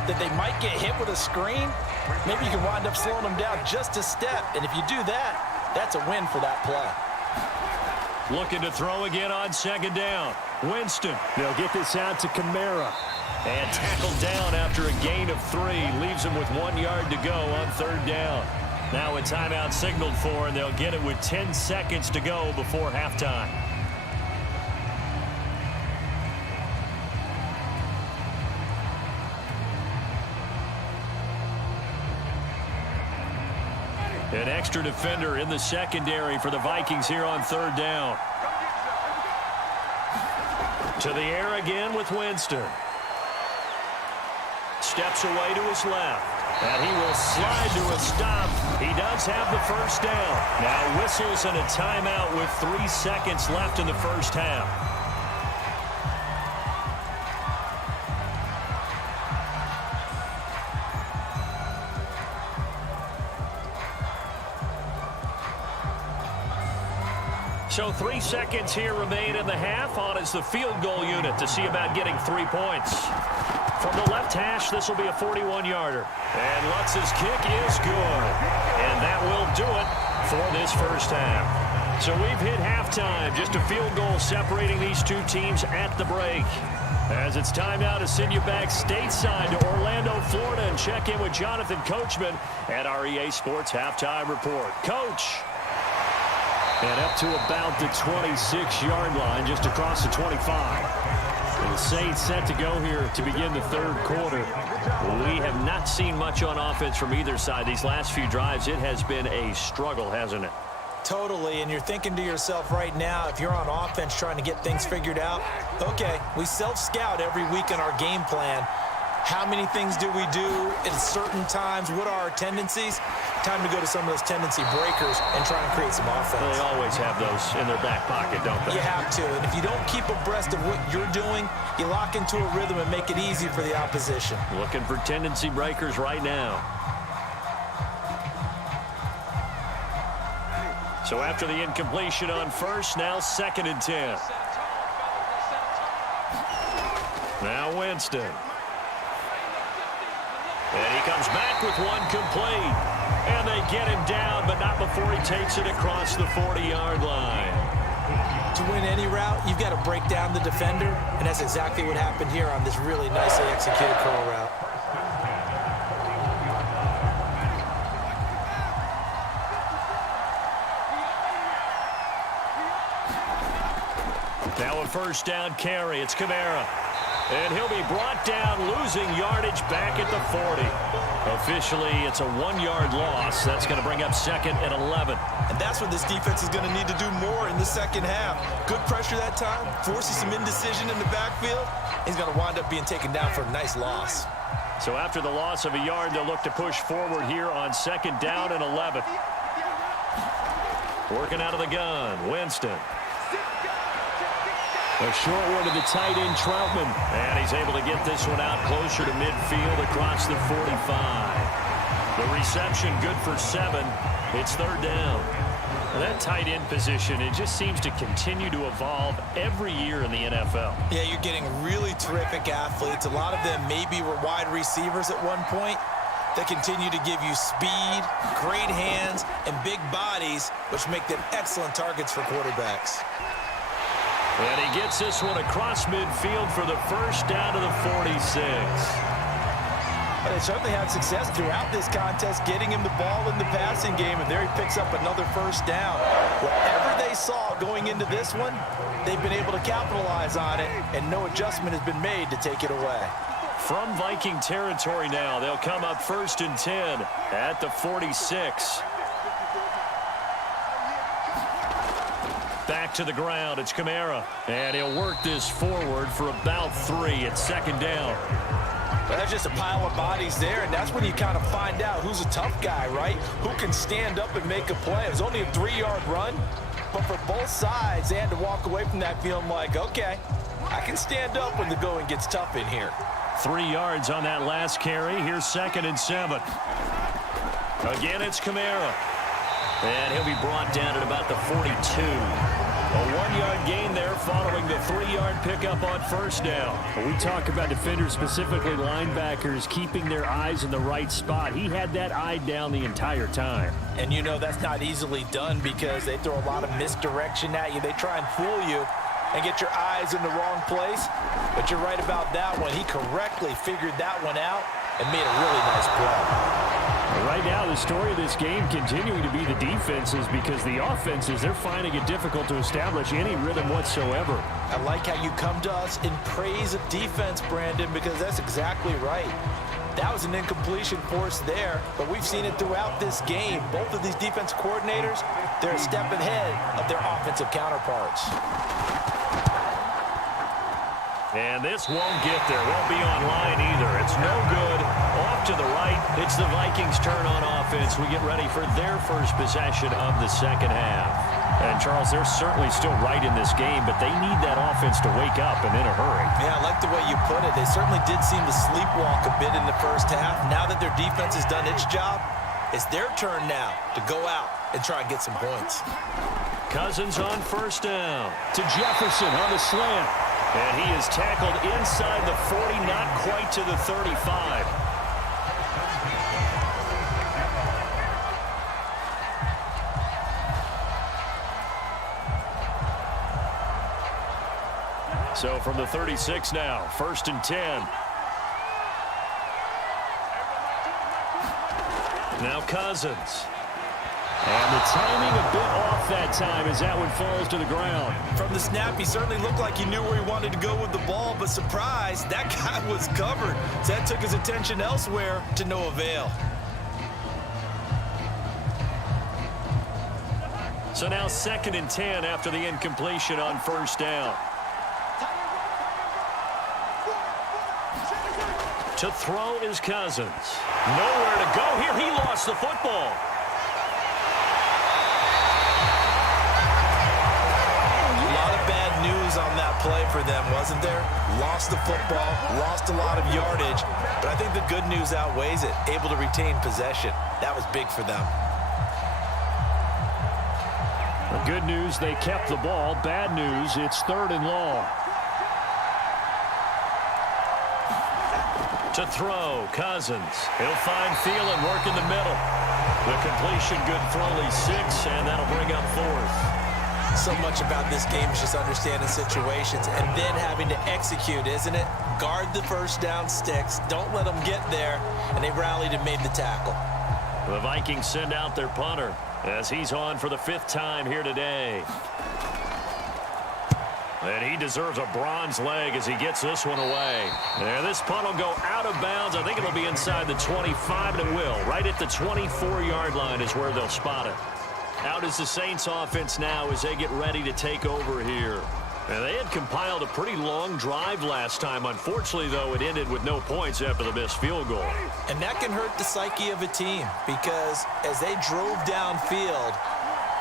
that they might get hit with a screen, maybe you can wind up slowing them down just a step. And if you do that, that's a win for that play. Looking to throw again on second down. Winston. They'll get this out to Kamara. And tackled down after a gain of 3. Leaves him with 1 yard to go on third down. Now a timeout signaled for, and they'll get it with 10 seconds to go before halftime. An extra defender in the secondary for the Vikings here on third down. To the air again with Winston. Steps away to his left. And he will slide to a stop. He does have the first down. Now whistles and a timeout with 3 seconds left in the first half. So 3 seconds here remain in the half. On is the field goal unit to see about getting 3 points. From the left hash, this will be a 41-yarder. And Lutz's kick is good. And that will do it for this first half. So we've hit halftime. Just a field goal separating these two teams at the break. As it's time now to send you back stateside to Orlando, Florida, and check in with Jonathan Coachman at our EA Sports Halftime Report. Coach. And up to about the 26-yard line, just across the 25. And the Saints set to go here to begin the third quarter. We have not seen much on offense from either side. These last few drives, it has been a struggle, hasn't it? Totally, and you're thinking to yourself right now, if you're on offense trying to get things figured out, okay, we self-scout every week in our game plan. How many things do we do at certain times? What are our tendencies? Time to go to some of those tendency breakers and try and create some offense. Well, they always have those in their back pocket, don't they? You have to. And if you don't keep abreast of what you're doing, you lock into a rhythm and make it easy for the opposition. Looking for tendency breakers right now. So after the incompletion on first, now 2nd and 10. Now Winston. And he comes back with one complete. And they get him down, but not before he takes it across the 40-yard line. To win any route, you've got to break down the defender, and that's exactly what happened here on this really nicely executed curl route. Now a first down carry. It's Kamara. And he'll be brought down, losing yardage back at the 40. Officially, it's a 1-yard loss. That's going to bring up 2nd and 11. And that's what this defense is going to need to do more in the second half. Good pressure that time, forces some indecision in the backfield. He's going to wind up being taken down for a nice loss. So after the loss of a yard, they'll look to push forward here on 2nd down and 11. Working out of the gun, Winston. A short one to the tight end, Troutman. And he's able to get this one out closer to midfield across the 45. The reception good for 7. It's 3rd down. And that tight end position, it just seems to continue to evolve every year in the NFL. Yeah, you're getting really terrific athletes. A lot of them maybe were wide receivers at one point. They continue to give you speed, great hands, and big bodies, which make them excellent targets for quarterbacks. And he gets this one across midfield for the first down to the 46. But they certainly had success throughout this contest, getting him the ball in the passing game, and there he picks up another first down. Whatever they saw going into this one, they've been able to capitalize on it, and no adjustment has been made to take it away. From Viking territory now, they'll come up 1st and 10 at the 46. Back to the ground. It's Kamara. And he'll work this forward for about 3. It's second down. Well, that's just a pile of bodies there, and that's when you kind of find out who's a tough guy, right? Who can stand up and make a play. It was only a 3-yard run, but for both sides, they had to walk away from that feeling like, okay, I can stand up when the going gets tough in here. 3 yards on that last carry. Here's 2nd and 7. Again, it's Kamara. And he'll be brought down at about the 42. A 1-yard gain there following the 3-yard pickup on first down. We talk about defenders, specifically linebackers, keeping their eyes in the right spot. He had that eye down the entire time. And you know that's not easily done because they throw a lot of misdirection at you. They try and fool you and get your eyes in the wrong place. But you're right about that one. He correctly figured that one out and made a really nice play. Right now, the story of this game continuing to be the defenses because the offenses, they're finding it difficult to establish any rhythm whatsoever. I like how you come to us in praise of defense, Brandon, because that's exactly right. That was an incompletion force there, but we've seen it throughout this game. Both of these defense coordinators, they're a step ahead of their offensive counterparts. And this won't get there. Won't be online either. It's no good. Off to the right. It's the Vikings' turn on offense. We get ready for their first possession of the second half. And, Charles, they're certainly still right in this game, but they need that offense to wake up and in a hurry. Yeah, I like the way you put it. They certainly did seem to sleepwalk a bit in the first half. Now that their defense has done its job, it's their turn now to go out and try and get some points. Cousins on first down. To Jefferson on the slant. And he is tackled inside the 40, not quite to the 35. So from the 36 now, 1st and 10. Now Cousins. And the timing a bit off that time as that one falls to the ground. From the snap, he certainly looked like he knew where he wanted to go with the ball, but surprise, that guy was covered. So that took his attention elsewhere to no avail. So now 2nd and 10 after the incompletion on first down. To throw is Cousins. Nowhere to go here. He lost the football. On that play for them, wasn't there? Lost the football, lost a lot of yardage, but I think the good news outweighs it. Able to retain possession. That was big for them. The good news, they kept the ball. Bad news, it's 3rd and long. To throw, Cousins. He'll find Thielen, work in the middle. The completion good for only 6, and that'll bring up 4th. So much about this game is just understanding situations and then having to execute, isn't it? Guard the first down sticks. Don't let them get there. And they rallied and made the tackle. The Vikings send out their punter as he's on for the 5th time here today. And he deserves a bronze leg as he gets this one away. And this punt will go out of bounds. I think it'll be inside the 25, and it will. Right at the 24-yard line is where they'll spot it. Out is the Saints offense now as they get ready to take over here. And they had compiled a pretty long drive last time. Unfortunately, though, it ended with no points after the missed field goal. And that can hurt the psyche of a team because as they drove downfield,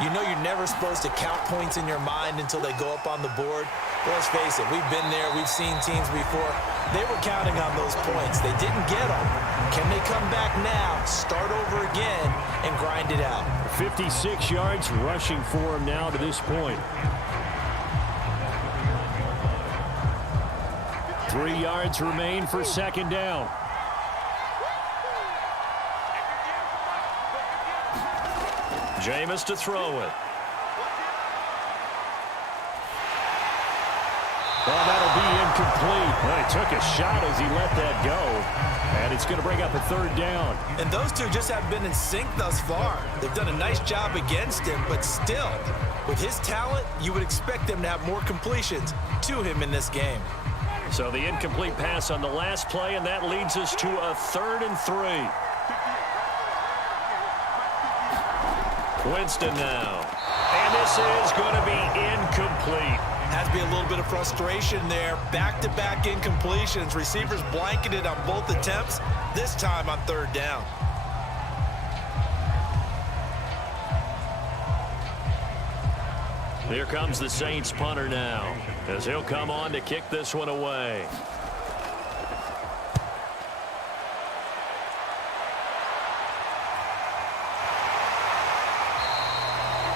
you know you're never supposed to count points in your mind until they go up on the board. But let's face it, we've been there. We've seen teams before. They were counting on those points. They didn't get them. Can they come back now, start over again, and grind it out? 56 yards rushing for him now to this point. 3 yards remain for 2nd down. Jameis to throw it. Well, that'll be incomplete. Well, he took a shot as he let that go. And it's going to bring up a 3rd down. And those two just have been in sync thus far. They've done a nice job against him, but still, with his talent, you would expect them to have more completions to him in this game. So the incomplete pass on the last play, and that leads us to a 3rd and 3. Winston now. And this this is going to be incomplete. Has to be a little bit of frustration there. Back-to-back incompletions. Receivers blanketed on both attempts, this time on third down. Here comes the Saints punter now, as he'll come on to kick this one away.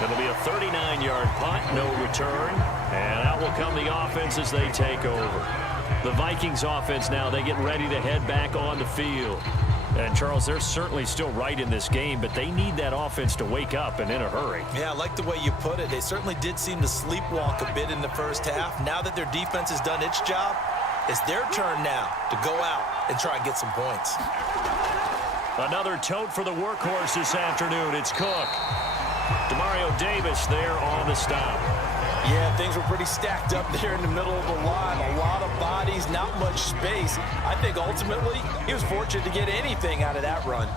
It'll be a 39-yard punt, no return. And out will come the offense as they take over. The Vikings offense now, they get ready to head back on the field. And, Charles, they're certainly still right in this game, but they need that offense to wake up and in a hurry. Yeah, I like the way you put it. They certainly did seem to sleepwalk a bit in the first half. Now that their defense has done its job, it's their turn now to go out and try and get some points. Another tote for the workhorse this afternoon. It's Cook. Demario Davis there on the stop. Yeah, things were pretty stacked up there in the middle of the line. A lot of bodies, not much space. I think ultimately he was fortunate to get anything out of that run.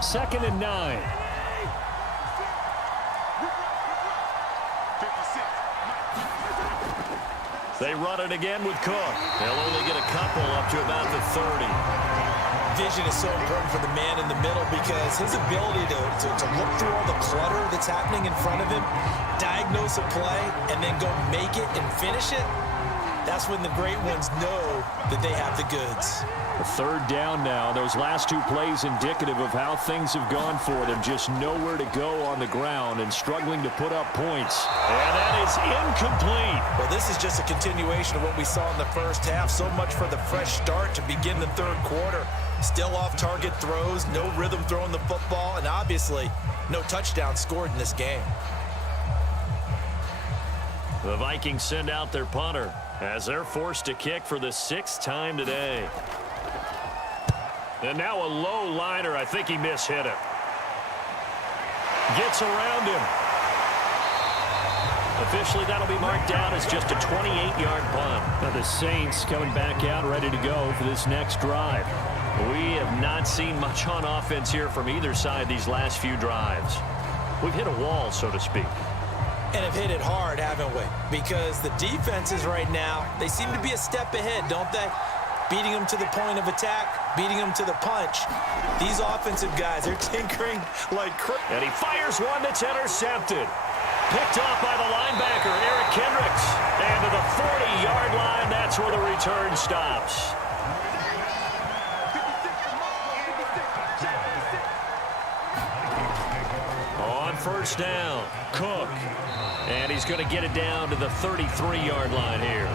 2nd and 9. They run it again with Cook. They'll only get a couple up to about the 30. Vision is so important for the man in the middle because his ability to look through all the clutter that's happening in front of him, diagnose a play, and then go make it and finish it, that's when the great ones know that they have the goods. A third down now. Those last two plays indicative of how things have gone for them. Just nowhere to go on the ground and struggling to put up points. And that is incomplete. Well, this is just a continuation of what we saw in the first half. So much for the fresh start to begin the third quarter. Still off-target throws, no rhythm throwing the football, and obviously no touchdown scored in this game. The Vikings send out their punter as they're forced to kick for the 6th time today. And now a low liner. I think he mishit it. Gets around him. Officially, that'll be marked down as just a 28-yard punt. Now the Saints coming back out ready to go for this next drive. We have not seen much on offense here from either side these last few drives. We've hit a wall, so to speak. And have hit it hard, haven't we? Because the defenses right now, they seem to be a step ahead, don't they? Beating them to the point of attack, beating them to the punch. These offensive guys, they're tinkering like crazy. And he fires one that's intercepted. Picked off by the linebacker, Eric Kendricks. And to the 40-yard line, that's where the return stops. On first down, Cook. And he's going to get it down to the 33-yard line here.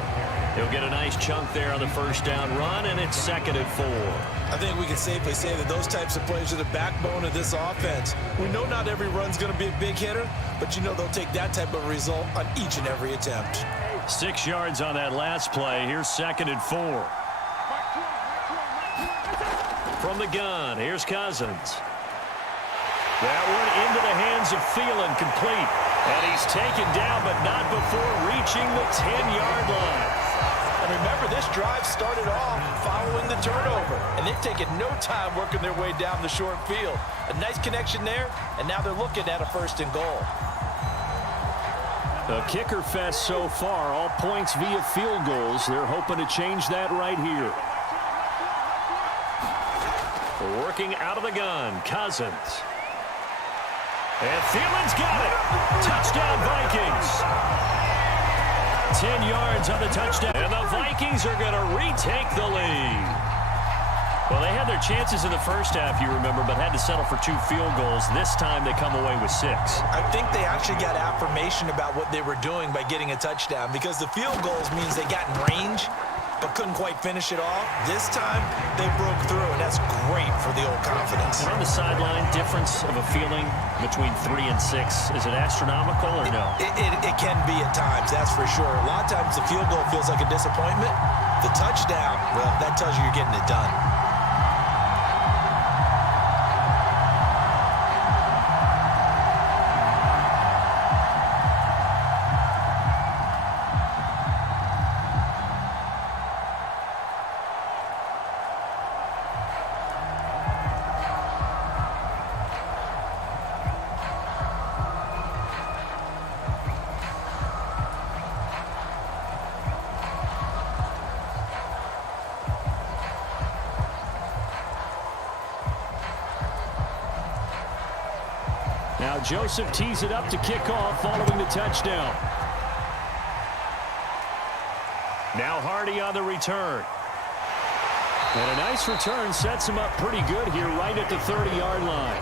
He'll get a nice chunk there on the first down run, and it's 2nd and 4. I think we can safely say that those types of plays are the backbone of this offense. We know not every run's going to be a big hitter, but you know they'll take that type of result on each and every attempt. 6 yards on that last play. Here's 2nd and 4. From the gun, here's Cousins. That one into the hands of Thielen, complete. And he's taken down, but not before reaching the 10-yard line. And remember, this drive started off following the turnover, and they've taken no time working their way down the short field. A nice connection there, and now they're looking at a 1st and goal. A kicker fest so far, all points via field goals. They're hoping to change that right here. Working out of the gun, Cousins. And Thielen's got it. Touchdown, Vikings. 10 yards on the touchdown. And the Vikings are going to retake the lead. Well, they had their chances in the first half, you remember, but had to settle for 2 field goals. This time they come away with 6. I think they actually got affirmation about what they were doing by getting a touchdown because the field goals means they got in range but couldn't quite finish it off. This time, they broke through, and that's great for the old confidence. And on the sideline, difference of a feeling between 3 and 6, is it astronomical or no? It can be at times, that's for sure. A lot of times the field goal feels like a disappointment. The touchdown, well, that tells you you're getting it done. Now Joseph tees it up to kick off following the touchdown. Now Hardy on the return. And a nice return sets him up pretty good here right at the 30-yard line.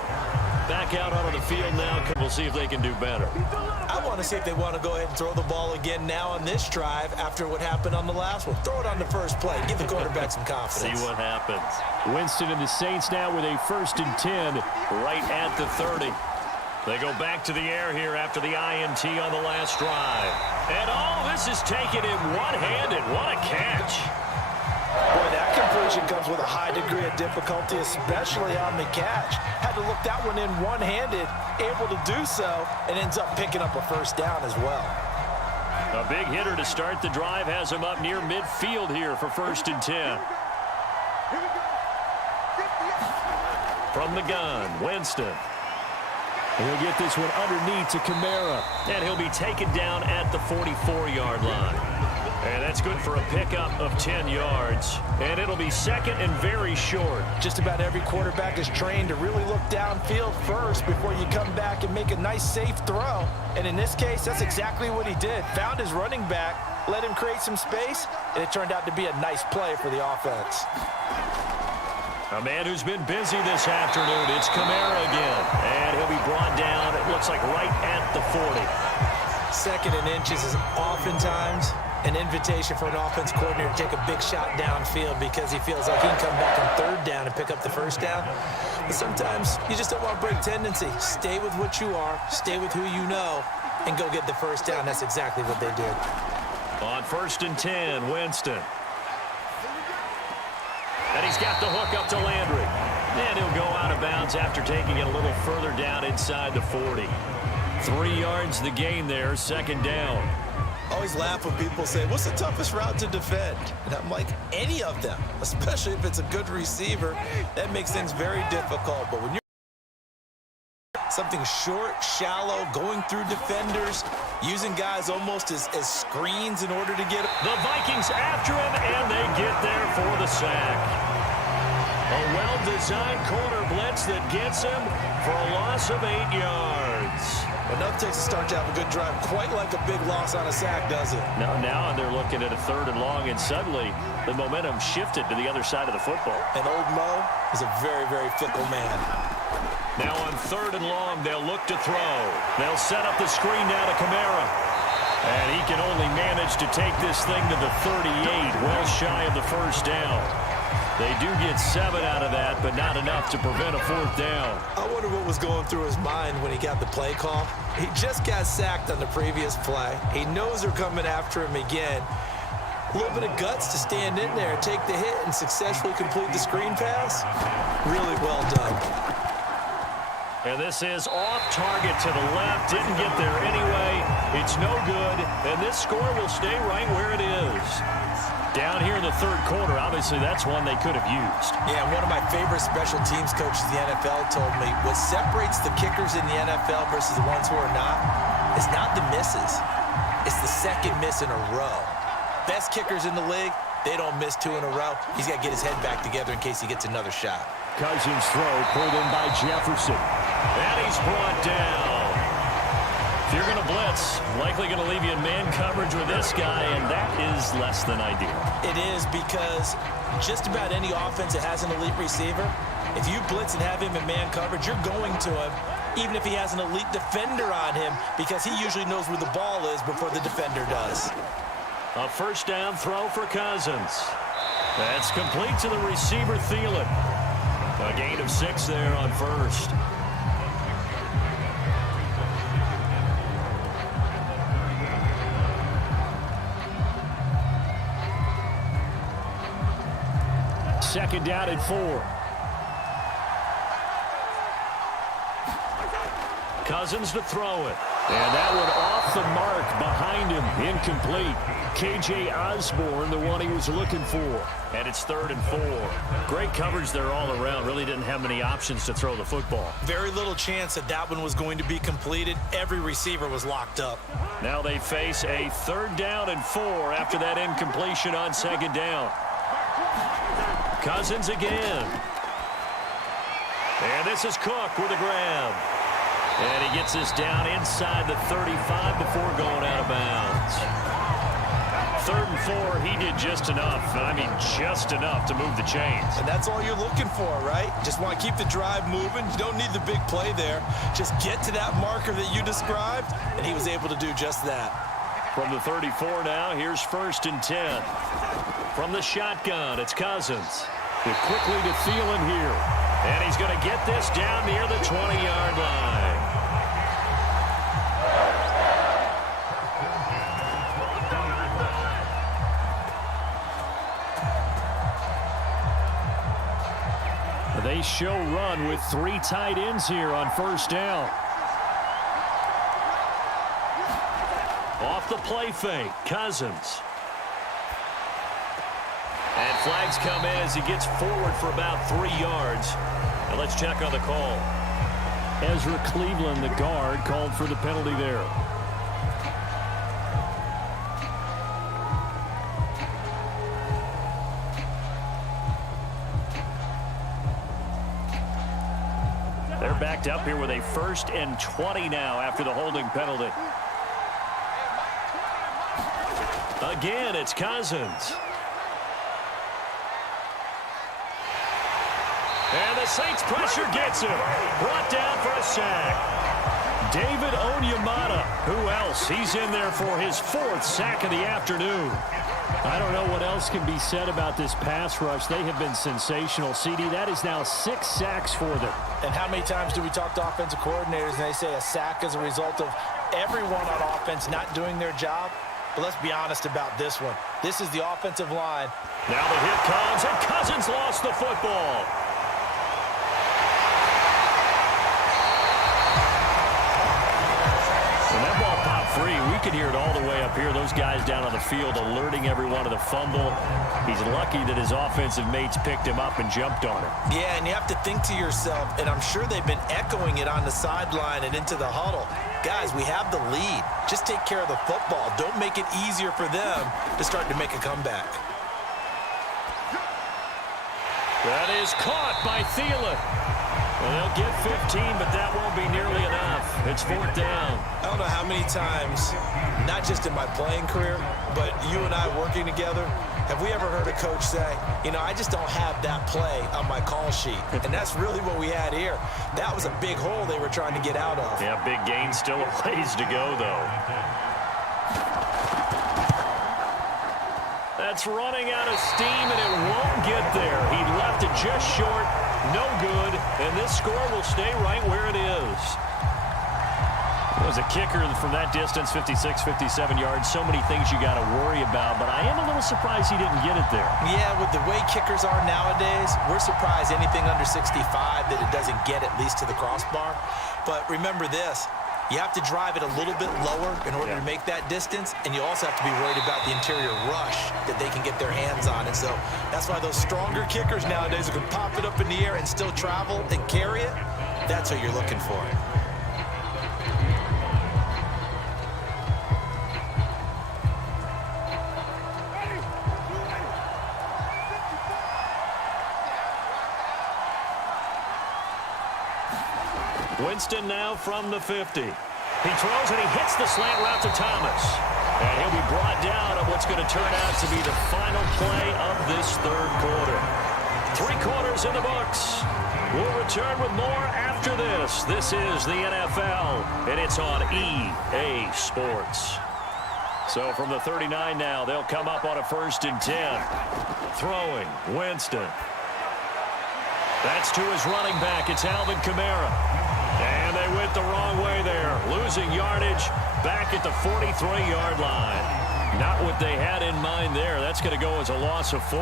Back out onto the field now. We'll see if they can do better. I want to see if they want to go ahead and throw the ball again now on this drive after what happened on the last one. Throw it on the first play. Give the quarterback some confidence. See what happens. Winston and the Saints now with a 1st and 10 right at the 30. They go back to the air here after the INT on the last drive. And this is taken in one-handed. What a catch. Boy, that completion comes with a high degree of difficulty, especially on the catch. Had to look that one in one-handed, able to do so, and ends up picking up a first down as well. A big hitter to start the drive has him up near midfield here for 1st and 10. From the gun, Winston. He'll get this one underneath to Kamara. And he'll be taken down at the 44-yard line. And that's good for a pickup of 10 yards. And it'll be 2nd and very short. Just about every quarterback is trained to really look downfield first before you come back and make a nice, safe throw. And in this case, that's exactly what he did. Found his running back, let him create some space, and it turned out to be a nice play for the offense. A man who's been busy this afternoon. It's Kamara again. And he'll be brought down, it looks like, right at the 40. 2nd and inches is oftentimes an invitation for an offense coordinator to take a big shot downfield because he feels like he can come back on 3rd down and pick up the first down. But sometimes you just don't want to break tendency. Stay with what you are, stay with who you know, and go get the first down. That's exactly what they did. On 1st and 10, Winston. And he's got the hook up to Landry. And he'll go out of bounds after taking it a little further down inside the 40. 3 yards the gain there, 2nd down. Always laugh when people say, what's the toughest route to defend? And I'm like, any of them, especially if it's a good receiver. That makes things very difficult. But when you're something short, shallow, going through defenders, using guys almost as screens in order to get it. The Vikings after him, and they get there for the sack. A well-designed corner blitz that gets him for a loss of 8 yards. Enough takes a start to have a good drive, quite like a big loss on a sack, does it? Now they're looking at a 3rd and long, and suddenly the momentum shifted to the other side of the football. And old Mo is a very, very fickle man. Now on 3rd and long, they'll look to throw. They'll set up the screen now to Kamara. And he can only manage to take this thing to the 38, well shy of the first down. They do get 7 out of that, but not enough to prevent a 4th down. I wonder what was going through his mind when he got the play call. He just got sacked on the previous play. He knows they're coming after him again. A little bit of guts to stand in there, take the hit, and successfully complete the screen pass. Really well done. And this is off target to the left. Didn't get there anyway. It's no good. And this score will stay right where it is. Down here in the 3rd quarter, obviously that's one they could have used. Yeah, one of my favorite special teams coaches in the NFL told me what separates the kickers in the NFL versus the ones who are not is not the misses. It's the 2nd miss in a row. Best kickers in the league, they don't miss 2 in a row. He's got to get his head back together in case he gets another shot. Cousins throw pulled in by Jefferson. And he's brought down. If you're going to blitz, likely going to leave you in man coverage with this guy, and that is less than ideal. It is, because just about any offense that has an elite receiver, if you blitz and have him in man coverage, you're going to him, even if he has an elite defender on him, because he usually knows where the ball is before the defender does. A 1st down throw for Cousins. That's complete to the receiver, Thielen. A gain of 6 there on 1st. Second down and 4. Cousins to throw it. And that one off the mark behind him. Incomplete. K.J. Osborne, the one he was looking for. And it's 3rd and 4. Great coverage there all around. Really didn't have many options to throw the football. Very little chance that one was going to be completed. Every receiver was locked up. Now they face a 3rd down and 4 after that incompletion on 2nd down. Cousins again. And this is Cook with a grab. And he gets this down inside the 35 before going out of bounds. 3rd and 4, he did just enough. I mean, just enough to move the chains. And that's all you're looking for, right? Just want to keep the drive moving. You don't need the big play there. Just get to that marker that you described, and he was able to do just that. From the 34 now, here's 1st and 10. From the shotgun, it's Cousins. They're quickly to Thielen here. And he's going to get this down near the 20-yard line. They show run with 3 tight ends here on 1st down. Off the play fake, Cousins. And flags come in as he gets forward for about 3 yards. And let's check on the call. Ezra Cleveland, the guard, called for the penalty there. They're backed up here with a 1st and 20 now after the holding penalty. Again, it's Cousins. And the Saints pressure gets him. Brought down for a sack. David Onyemata. Who else? He's in there for his 4th sack of the afternoon. I don't know what else can be said about this pass rush. They have been sensational. CD, that is now 6 sacks for them. And how many times do we talk to offensive coordinators and they say a sack is a result of everyone on offense not doing their job? But let's be honest about this one. This is the offensive line. Now the hit comes, and Cousins lost the football. When that ball popped free, we could hear it all the way up here. Those guys down on the field alerting everyone of the fumble. He's lucky that his offensive mates picked him up and jumped on it. Yeah, and you have to think to yourself, and I'm sure they've been echoing it on the sideline and into the huddle. Guys, we have the lead. Just take care of the football. Don't make it easier for them to start to make a comeback. That is caught by Thielen. Well, they'll get 15, but that won't be nearly enough. It's 4th down. I don't know how many times, not just in my playing career, but you and I working together, have we ever heard a coach say, you know, I just don't have that play on my call sheet. And that's really what we had here. That was a big hole they were trying to get out of. Yeah, big gain, still a ways to go, though. That's running out of steam, and it won't get there. He left it just short, no good, and this score will stay right where it is. It was a kicker from that distance, 56, 57 yards. So many things you got to worry about, but I am a little surprised he didn't get it there. Yeah, with the way kickers are nowadays, we're surprised anything under 65 that it doesn't get at least to the crossbar. But remember this. You have to drive it a little bit lower in order to make that distance, and you also have to be worried about the interior rush that they can get their hands on. And so that's why those stronger kickers nowadays who can pop it up in the air and still travel and carry it, that's what you're looking for. Winston now from the 50. He throws and he hits the slant route to Thomas. And he'll be brought down on what's going to turn out to be the final play of this 3rd quarter. 3 quarters in the books. We'll return with more after this. This is the NFL, and it's on EA Sports. So from the 39 now, they'll come up on a 1st and 10. Throwing, Winston. That's to his running back. It's Alvin Kamara. And they went the wrong way there. Losing yardage back at the 43-yard line. Not what they had in mind there. That's going to go as a loss of 4.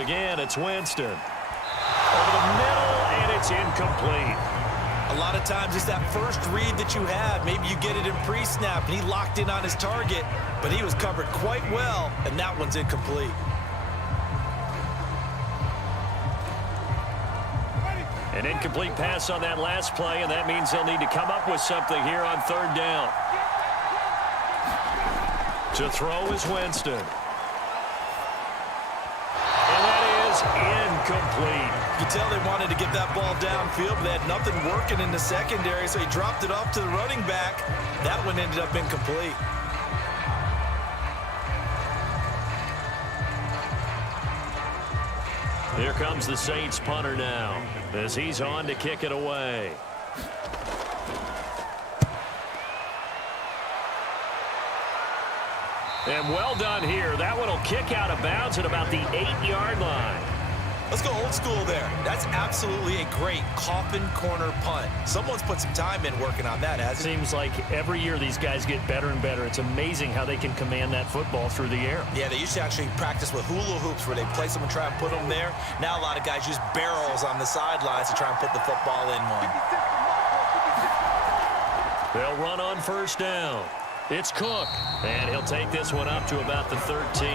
Again, it's Winston. Over the middle, and it's incomplete. A lot of times it's that first read that you have. Maybe you get it in pre-snap, and he locked in on his target, but he was covered quite well, and that one's incomplete. An incomplete pass on that last play, and that means they'll need to come up with something here on 3rd down. To throw is Winston. And that is incomplete. You can tell they wanted to get that ball downfield, but they had nothing working in the secondary, so he dropped it off to the running back. That one ended up incomplete. Here comes the Saints punter now as he's on to kick it away. And well done here. That one will kick out of bounds at about the 8-yard line. Let's go old school there. That's absolutely a great coffin corner punt. Someone's put some time in working on that, hasn't it? Seems like every year these guys get better and better. It's amazing how they can command that football through the air. Yeah, they used to actually practice with hula hoops where they place them and try and put them there. Now a lot of guys use barrels on the sidelines to try and put the football in one. They'll run on first down. It's Cook, and he'll take this one up to about the 13.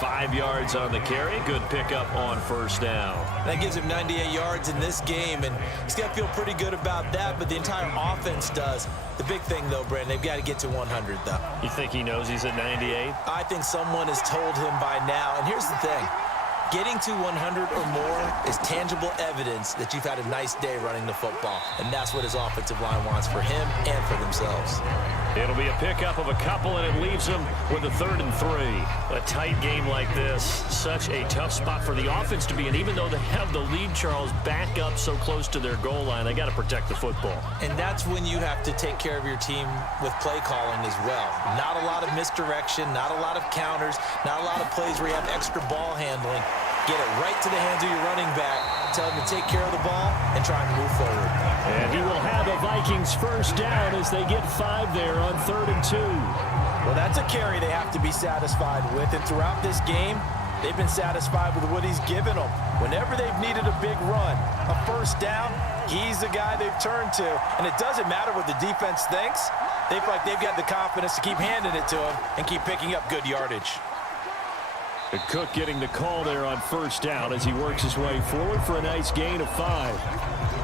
5 yards on the carry. Good pickup on first down. That gives him 98 yards in this game, and he's got to feel pretty good about that, but the entire offense does. The big thing, though, Brandon, they've got to get to 100, though. You think he knows he's at 98? I think someone has told him by now, and here's the thing. Getting to 100 or more is tangible evidence that you've had a nice day running the football, and that's what his offensive line wants for him and for themselves. It'll be a pickup of a couple, and it leaves them with a 3rd and 3. A tight game like this, such a tough spot for the offense to be in. Even though they have the lead, Charles, back up so close to their goal line, they got to protect the football. And that's when you have to take care of your team with play calling as well. Not a lot of misdirection, not a lot of counters, not a lot of plays where you have extra ball handling. Get it right to the hands of your running back, tell him to take care of the ball, and try and move forward. And he will have a Vikings first down as they get 5 there on 3rd and 2. Well, that's a carry they have to be satisfied with, and throughout this game, they've been satisfied with what he's given them. Whenever they've needed a big run, a first down, he's the guy they've turned to. And it doesn't matter what the defense thinks. They feel like they've got the confidence to keep handing it to him and keep picking up good yardage. Cook getting the call there on first down as he works his way forward for a nice gain of 5.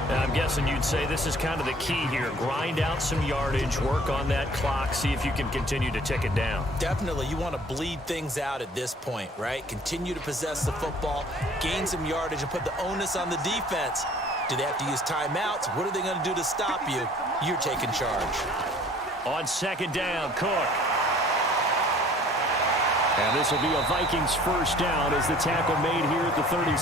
Now, I'm guessing you'd say this is kind of the key here. Grind out some yardage, work on that clock, see if you can continue to tick it down. Definitely. You want to bleed things out at this point, right? Continue to possess the football, gain some yardage, and put the onus on the defense. Do they have to use timeouts? What are they going to do to stop you? You're taking charge. On 2nd down, Cook. And this will be a Vikings first down as the tackle made here at the 36.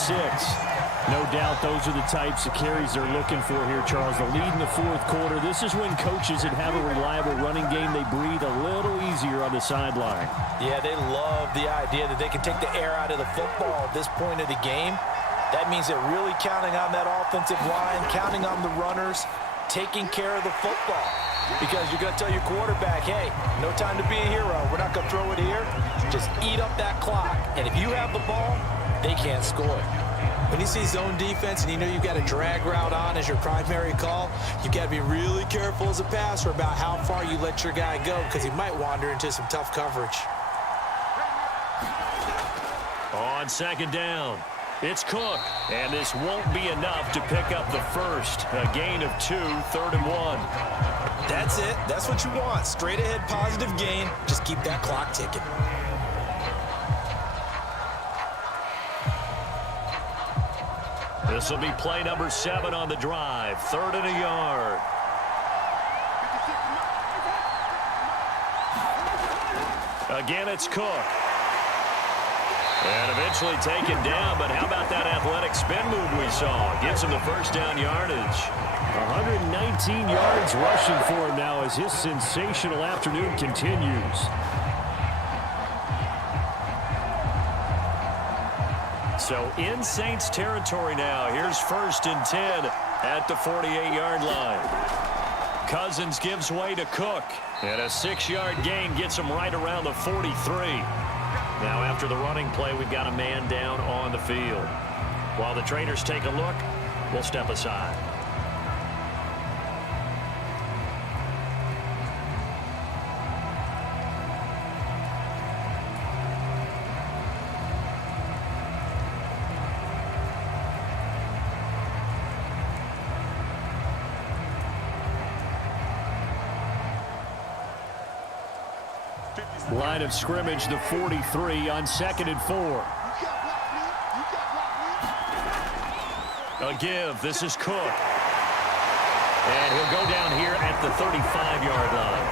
No doubt those are the types of carries they're looking for here, Charles. The lead in the 4th quarter. This is when coaches that have a reliable running game, they breathe a little easier on the sideline. Yeah, they love the idea that they can take the air out of the football at this point of the game. That means they're really counting on that offensive line, counting on the runners, taking care of the football. Because you're going to tell your quarterback, hey, no time to be a hero. We're not going to throw it here. Just eat up that clock. And if you have the ball, they can't score. When you see zone defense and you know you've got a drag route on as your primary call, you've got to be really careful as a passer about how far you let your guy go because he might wander into some tough coverage. On 2nd down, it's Cook. And this won't be enough to pick up the first. A gain of 2, 3rd and 1. That's it. That's what you want. Straight ahead positive gain. Just keep that clock ticking. This will be play number 7 on the drive. 3rd and a yard. Again, it's Cook. And eventually taken down, but how about that athletic spin move we saw? Gets him the first down yardage. 119 yards rushing for him now as his sensational afternoon continues. So in Saints territory now. Here's 1st and 10 at the 48-yard line. Cousins gives way to Cook. And a 6-yard gain gets him right around the 43. Now after the running play, we've got a man down on the field. While the trainers take a look, we'll step aside. Line of scrimmage, the 43 on 2nd and 4. A give. This is Cook. And he'll go down here at the 35-yard line.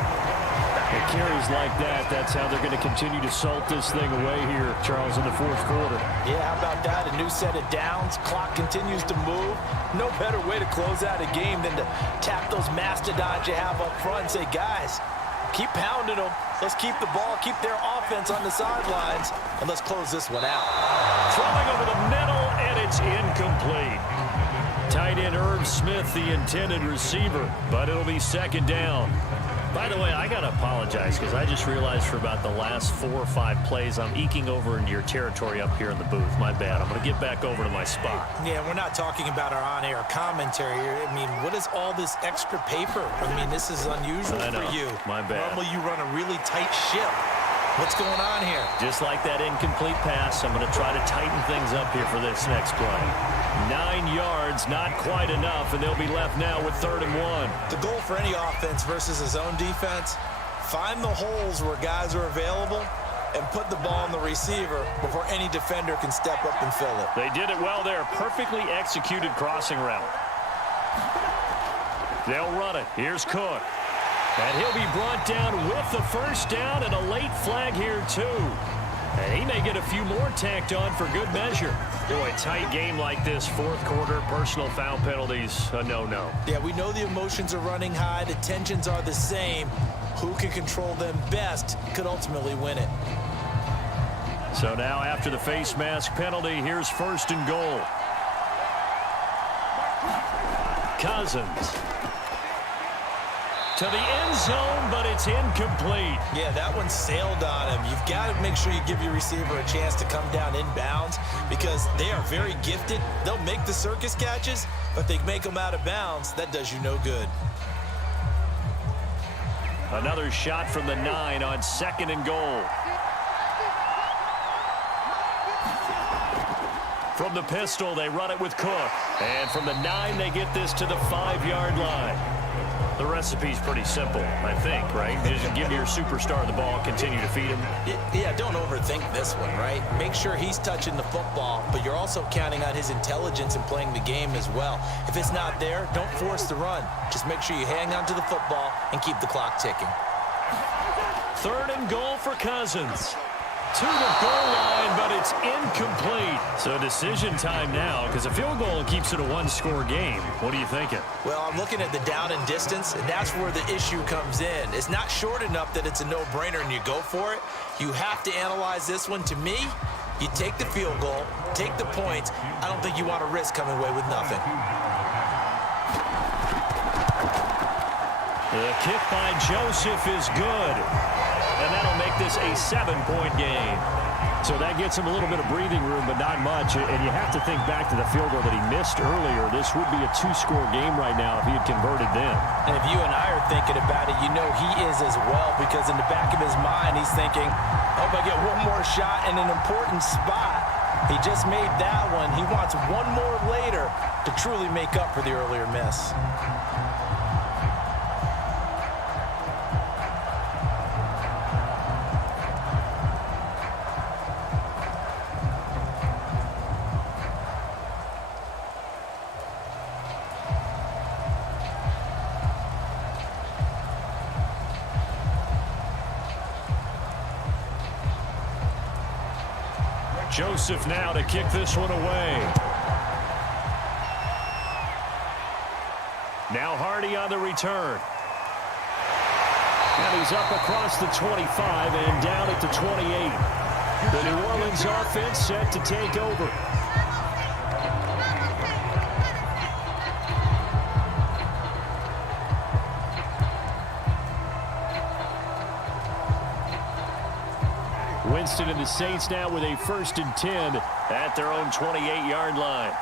It carries like that. That's how they're going to continue to salt this thing away here, Charles, in the 4th quarter. Yeah, how about that? A new set of downs. Clock continues to move. No better way to close out a game than to tap those mastodons you have up front and say, guys, keep pounding them. Let's keep the ball, keep their offense on the sidelines, and let's close this one out. Throwing over the middle, and it's incomplete. Tight end Irv Smith, the intended receiver, but it'll be 2nd down. By the way, I got to apologize because I just realized for about the last 4 or 5 plays, I'm eking over into your territory up here in the booth. My bad. I'm going to get back over to my spot. Yeah, we're not talking about our on-air commentary here. I mean, what is all this extra paper? I mean, this is unusual for you. My bad. Normally you run a really tight ship. What's going on here? Just like that incomplete pass, I'm going to try to tighten things up here for this next play. 9 yards, not quite enough, and they'll be left now with 3rd and 1. The goal for any offense versus his own defense, find the holes where guys are available and put the ball on the receiver before any defender can step up and fill it. They did it well there. Perfectly executed crossing route. They'll run it. Here's Cook. And he'll be brought down with the 1st down and a late flag here, too. And he may get a few more tacked on for good measure. Boy, tight game like this, 4th quarter, personal foul penalties, a no-no. Yeah, we know the emotions are running high. The tensions are the same. Who can control them best could ultimately win it. So now after the face mask penalty, here's 1st and goal. Cousins. To the end zone, but it's incomplete. Yeah, that one sailed on him. You've got to make sure you give your receiver a chance to come down inbounds because they are very gifted. They'll make the circus catches, but if they make them out of bounds, that does you no good. Another shot from the 9 on 2nd and goal. From the pistol, they run it with Cook. And from the 9, they get this to the 5-yard line. The recipe's pretty simple, I think, right? Just give your superstar the ball, continue to feed him. Yeah, don't overthink this one, right? Make sure he's touching the football, but you're also counting on his intelligence in playing the game as well. If it's not there, don't force the run. Just make sure you hang on to the football and keep the clock ticking. 3rd and goal for Cousins. To the goal line, but it's incomplete. So decision time now, because a field goal keeps it a 1-score game. What are you thinking? Well, I'm looking at the down and distance, and that's where the issue comes in. It's not short enough that it's a no-brainer and you go for it. You have to analyze this one. To me, you take the field goal, take the points. I don't think you want to risk coming away with nothing. The kick by Joseph is good. And that'll make this a 7-point game. So that gets him a little bit of breathing room, but not much. And you have to think back to the field goal that he missed earlier. This would be a 2-score game right now if he had converted then. And if you and I are thinking about it, you know he is as well, because in the back of his mind, he's thinking, I hope I get one more shot in an important spot. He just made that one. He wants one more later to truly make up for the earlier miss. Joseph now to kick this one away. Now Hardy on the return. And he's up across the 25 and down at the 28. The New Orleans offense set to take over. Winston and the Saints now with a 1st and 10 at their own 28-yard line.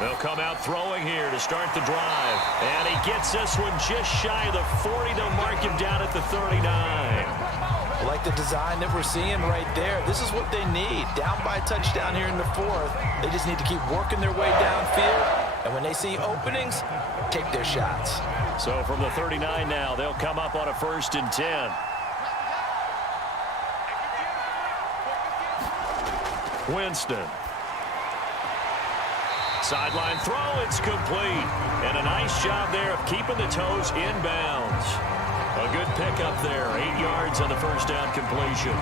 They'll come out throwing here to start the drive. And he gets this one just shy of the 40. They'll mark him down at the 39. I like the design that we're seeing right there. This is what they need. Down by a touchdown here in the 4th. They just need to keep working their way downfield And when they see openings, take their shots. So from the 39 now, they'll come up on a 1st and 10. Winston. Sideline throw, it's complete. And a nice job there of keeping the toes in bounds. A good pickup there, 8 yards on the first down completion.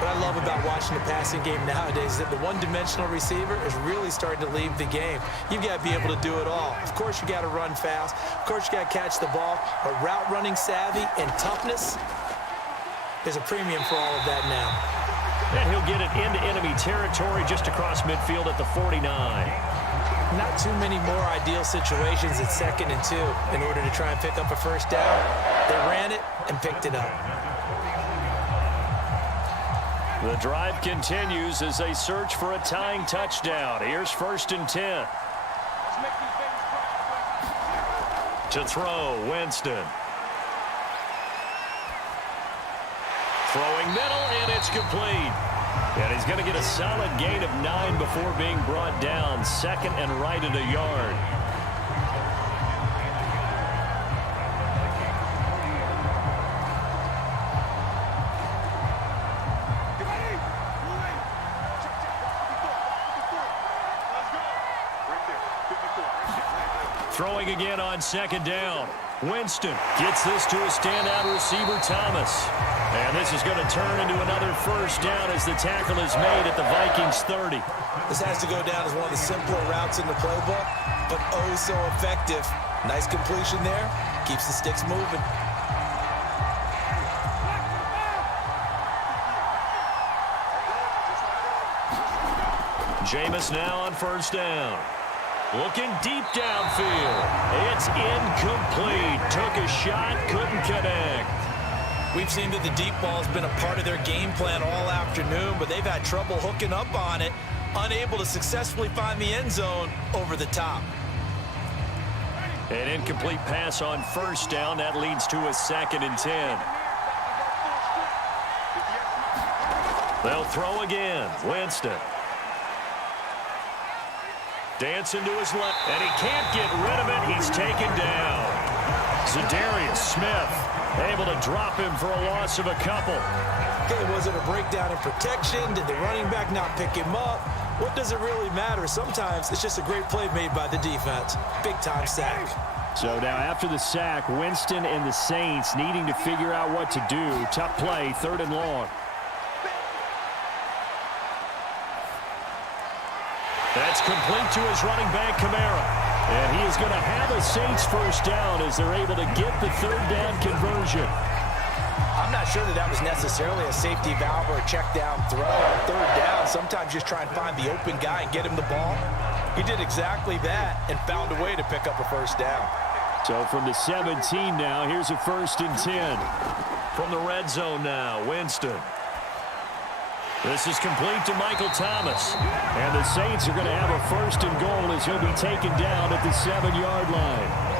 What I love about watching the passing game nowadays is that the one-dimensional receiver is really starting to leave the game. You've got to be able to do it all. Of course, you got to run fast. Of course, you got to catch the ball. But route running savvy and toughness, there's a premium for all of that now. And he'll get it into enemy territory just across midfield at the 49. Not too many more ideal situations at 2nd and 2 in order to try and pick up a first down. They ran it and picked it up. The drive continues as they search for a tying touchdown. Here's 1st and 10. To throw, Winston. Throwing middle, and it's complete. And he's going to get a solid gain of 9 before being brought down. 2nd and right at a yard. Throwing again on 2nd down. Winston gets this to a standout receiver, Thomas. And this is going to turn into another first down as the tackle is made at the Vikings 30. This has to go down as one of the simpler routes in the playbook, but oh so effective. Nice completion there. Keeps the sticks moving. Jameis now on 1st down. Looking deep downfield. It's incomplete. Took a shot, couldn't connect. We've seen that the deep ball has been a part of their game plan all afternoon, but they've had trouble hooking up on it, unable to successfully find the end zone over the top. An incomplete pass on 1st down. That leads to a 2nd and 10. They'll throw again. Winston. Dancing to his left, and he can't get rid of it. He's taken down. Zadarius Smith able to drop him for a loss of a couple. Okay, was it a breakdown in protection? Did the running back not pick him up? What does it really matter? Sometimes it's just a great play made by the defense. Big-time sack. So now after the sack, Winston and the Saints needing to figure out what to do. Tough play, 3rd and long. That's complete to his running back, Kamara. And he is going to have a Saints first down as they're able to get the 3rd down conversion. I'm not sure that was necessarily a safety valve or a check down throw on 3rd down. Sometimes just try and find the open guy and get him the ball. He did exactly that and found a way to pick up a first down. So from the 17 now, here's a 1st and 10. From the red zone now, Winston. This is complete to Michael Thomas. And the Saints are going to have a 1st and goal as he'll be taken down at the 7-yard line.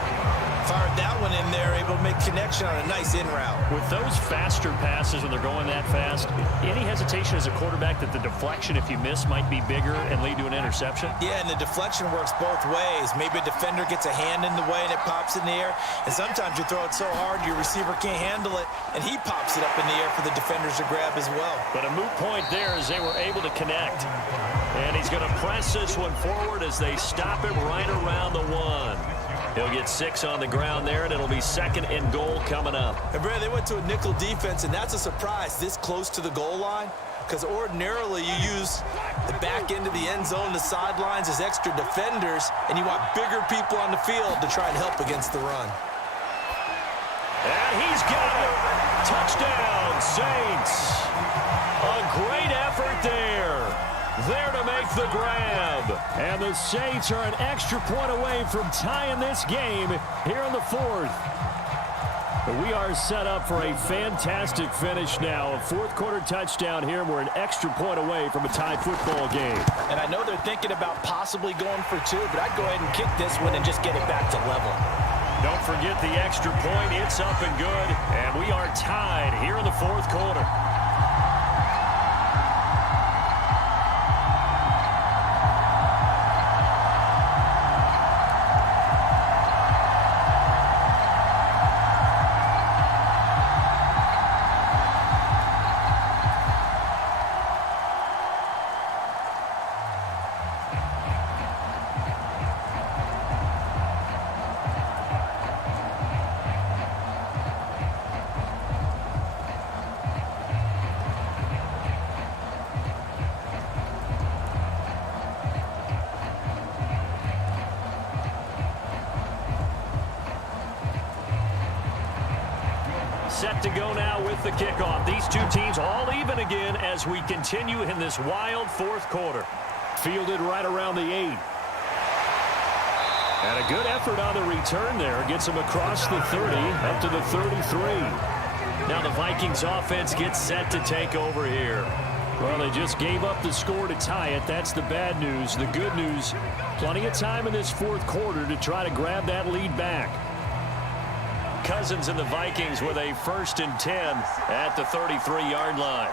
Fired that one in there, able to make connection on a nice in route. With those faster passes when they're going that fast, any hesitation as a quarterback that the deflection, if you miss, might be bigger and lead to an interception? Yeah, and the deflection works both ways. Maybe a defender gets a hand in the way and it pops in the air. And sometimes you throw it so hard your receiver can't handle it, and he pops it up in the air for the defenders to grab as well. But a moot point there as they were able to connect. And he's going to press this one forward as they stop him right around the 1. He'll get 6 on the ground there, and it'll be 2nd and goal coming up. And, Brad, they went to a nickel defense, and that's a surprise this close to the goal line, because ordinarily you use the back end of the end zone, the sidelines as extra defenders, and you want bigger people on the field to try and help against the run. And he's got it. Touchdown, Saints. A great effort there. There to make the grab. And the Saints are an extra point away from tying this game here in the 4th. We are set up for a fantastic finish now. A 4th quarter touchdown here. We're an extra point away from a tied football game. And I know they're thinking about possibly going for 2, but I'd go ahead and kick this one and just get it back to level. Don't forget the extra point. It's up and good. And we are tied here in the 4th quarter. set to go now with the kickoff. These two teams all even again as we continue in this wild fourth quarter. Fielded right around the 8. And a good effort on the return there. Gets him across the 30, up to the 33. Now the Vikings offense gets set to take over here. Well, they just gave up the score to tie it. That's the bad news. The good news, plenty of time in this fourth quarter to try to grab that lead back. Cousins and the Vikings with a 1st and 10 at the 33-yard line.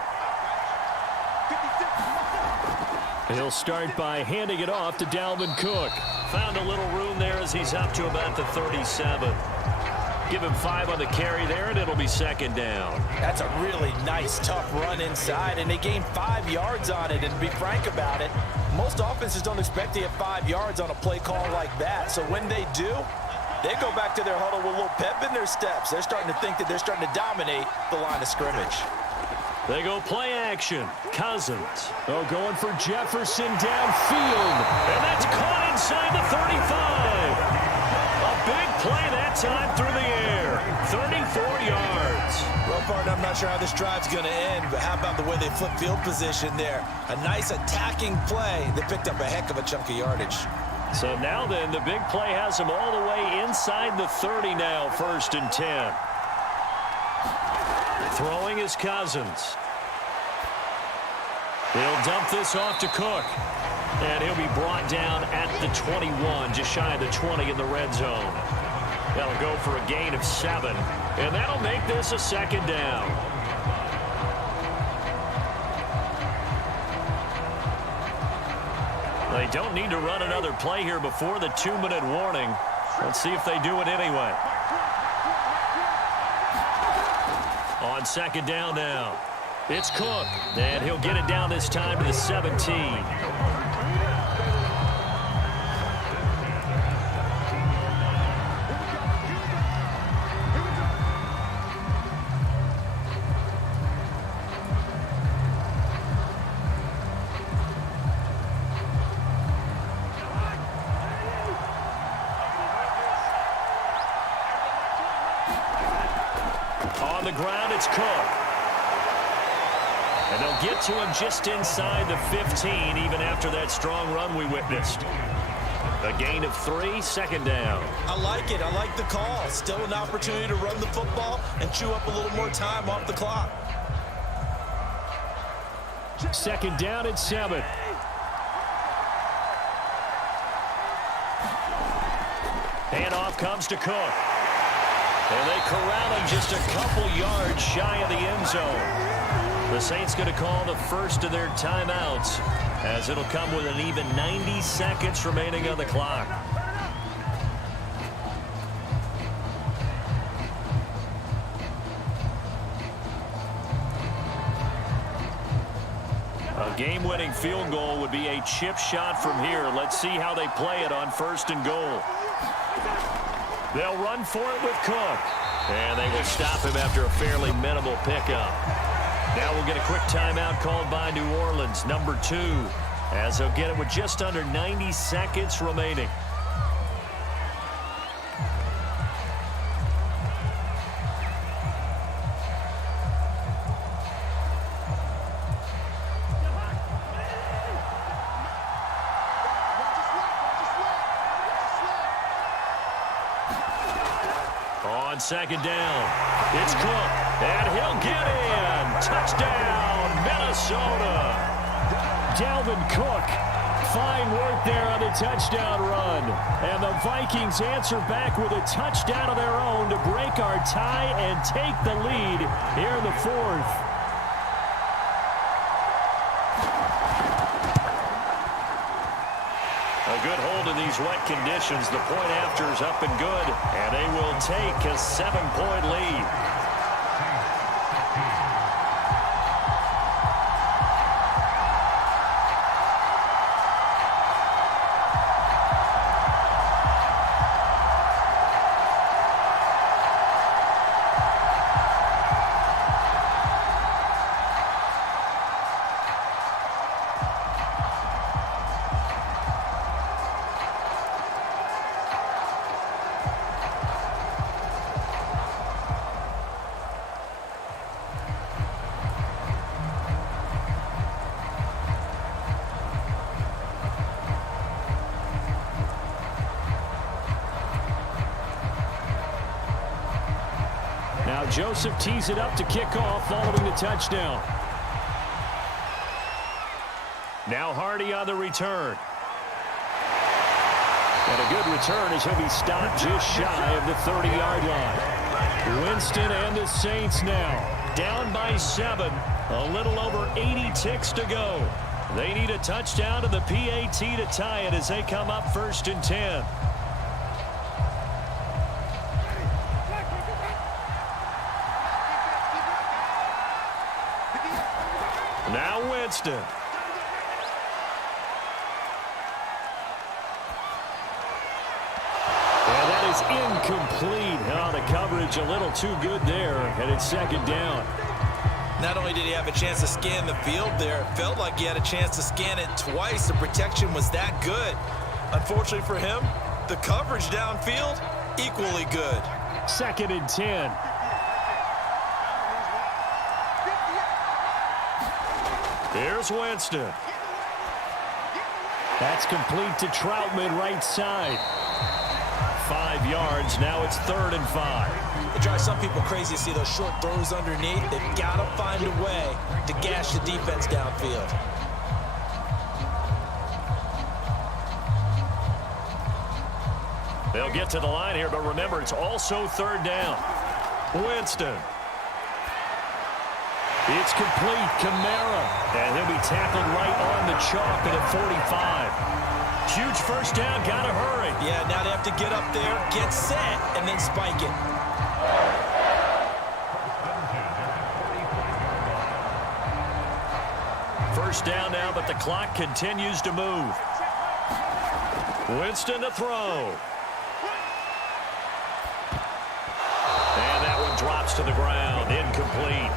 He'll start by handing it off to Dalvin Cook. Found a little room there as he's up to about the 37. Give him 5 on the carry there, and it'll be 2nd down. That's a really nice, tough run inside, and they gained 5 yards on it. And to be frank about it, most offenses don't expect to get 5 yards on a play call like that. So when they do, they go back to their huddle with a little pep in their steps. They're starting to think that they're starting to dominate the line of scrimmage. They go play action. Cousins. Oh, going for Jefferson downfield. And that's caught inside the 35. A big play that time through the air. 34 yards. Well, partner, I'm not sure how this drive's going to end, but how about the way they flip field position there? A nice attacking play. They picked up a heck of a chunk of yardage. So now then, the big play has him all the way inside the 30 now, 1st and 10. Throwing is Cousins. He'll dump this off to Cook. And he'll be brought down at the 21, just shy of the 20 in the red zone. That'll go for a gain of 7. And that'll make this a 2nd down. They don't need to run another play here before the 2-minute warning. Let's see if they do it anyway. On 2nd down now, it's Cook. And he'll get it down this time to the 17. On the ground, it's Cook. And they'll get to him just inside the 15, even after that strong run we witnessed. A gain of 3, 2nd down. I like it. I like the call. Still an opportunity to run the football and chew up a little more time off the clock. 2nd down and 7. Handoff comes to Cook. And they corral him just a couple yards shy of the end zone. The Saints going to call the first of their timeouts, as it'll come with an even 90 seconds remaining on the clock. A game-winning field goal would be a chip shot from here. Let's see how they play it on 1st and goal. They'll run for it with Cook. And they will stop him after a fairly minimal pickup. Now we'll get a quick timeout called by New Orleans, number 2, as they'll get it with just under 90 seconds remaining. On 2nd down, it's Cook, and he'll get in. Touchdown, Minnesota. Dalvin Cook. Fine work there on the touchdown run. And the Vikings answer back with a touchdown of their own to break our tie and take the lead here in the 4th. A good hold in these wet conditions. The point after is up and good, and they will take a 7-point lead. Joseph tees it up to kick off following the touchdown. Now Hardy on the return. And a good return as he'll be stopped just shy of the 30-yard line. Winston and the Saints now down by 7. A little over 80 ticks to go. They need a touchdown to the PAT to tie it as they come up 1st and 10. Now Winston. And that is incomplete. Oh, the coverage a little too good there, and it's 2nd down. Not only did he have a chance to scan the field there, it felt like he had a chance to scan it twice. The protection was that good. Unfortunately for him, the coverage downfield, equally good. 2nd and 10. Here's Winston. That's complete to Troutman, right side. 5 yards. Now it's 3rd and 5. It drives some people crazy to see those short throws underneath. They've got to find a way to gash the defense downfield. They'll get to the line here, but remember, it's also 3rd down. Winston. It's complete. Kamara. And he'll be tackled right on the chalk at 45. Huge 1st down. Got to hurry. Yeah, now they have to get up there, get set, and then spike it. First down now, but the clock continues to move. Winston to throw. And that one drops to the ground. Incomplete.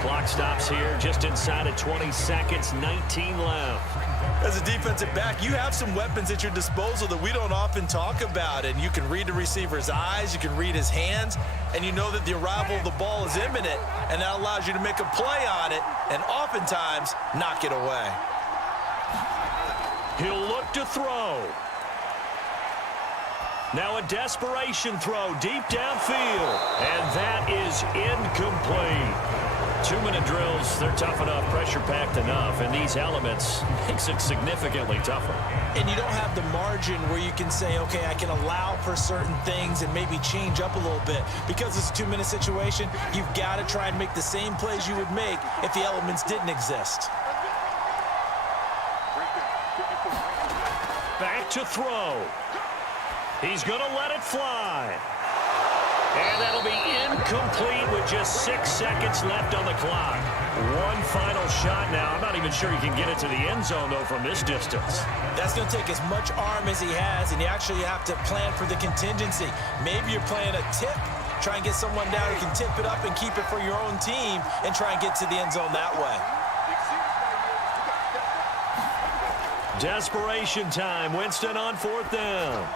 Clock stops here just inside of 20 seconds. 19 left. As a defensive back, you have some weapons at your disposal that we don't often talk about. And you can read the receiver's eyes, you can read his hands, and you know that the arrival of the ball is imminent, and that allows you to make a play on it and oftentimes knock it away. He'll look to throw. Now a desperation throw deep downfield. And that is incomplete. 2-minute drills, they're tough enough, pressure-packed enough, and these elements makes it significantly tougher. And you don't have the margin where you can say, okay, I can allow for certain things and maybe change up a little bit. Because it's a 2-minute situation, you've got to try and make the same plays you would make if the elements didn't exist. Back to throw. He's going to let it fly. And that'll be incomplete with just 6 seconds left on the clock. One final shot now. I'm not even sure he can get it to the end zone, though, from this distance. That's going to take as much arm as he has, and you actually have to plan for the contingency. Maybe you're playing a tip. Try and get someone down who can tip it up and keep it for your own team and try and get to the end zone that way. Desperation time. Winston on 4th down.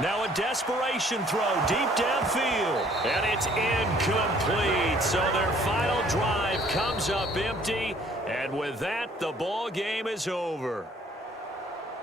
Now a desperation throw deep downfield. And it's incomplete. So their final drive comes up empty. And with that, the ball game is over.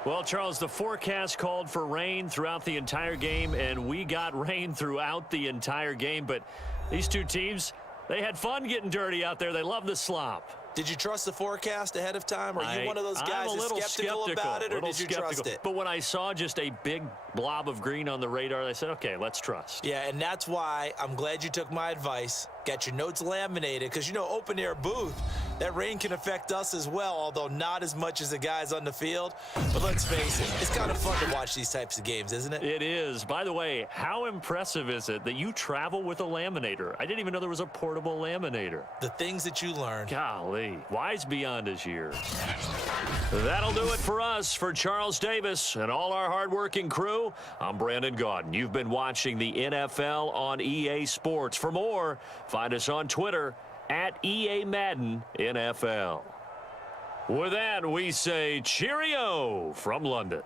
Well, Charles, the forecast called for rain throughout the entire game, and we got rain throughout the entire game. But these two teams, they had fun getting dirty out there. They love the slop. Did you trust the forecast ahead of time? Are you one of those guys that's skeptical about it, or did you trust it? But when I saw just a big blob of green on the radar, I said, okay, let's trust. Yeah, and that's why I'm glad you took my advice. Got your notes laminated, because, you know, open-air booth, that rain can affect us as well, although not as much as the guys on the field. But let's face it, it's kind of fun to watch these types of games, isn't it? It is. By the way, how impressive is it that you travel with a laminator? I didn't even know there was a portable laminator. The things that you learn. Golly, wise beyond his years. That'll do it for us. For Charles Davis and all our hardworking crew, I'm Brandon Gaudin. You've been watching the NFL on EA Sports. For more, find us on Twitter at EA Madden NFL. With that, we say cheerio from London.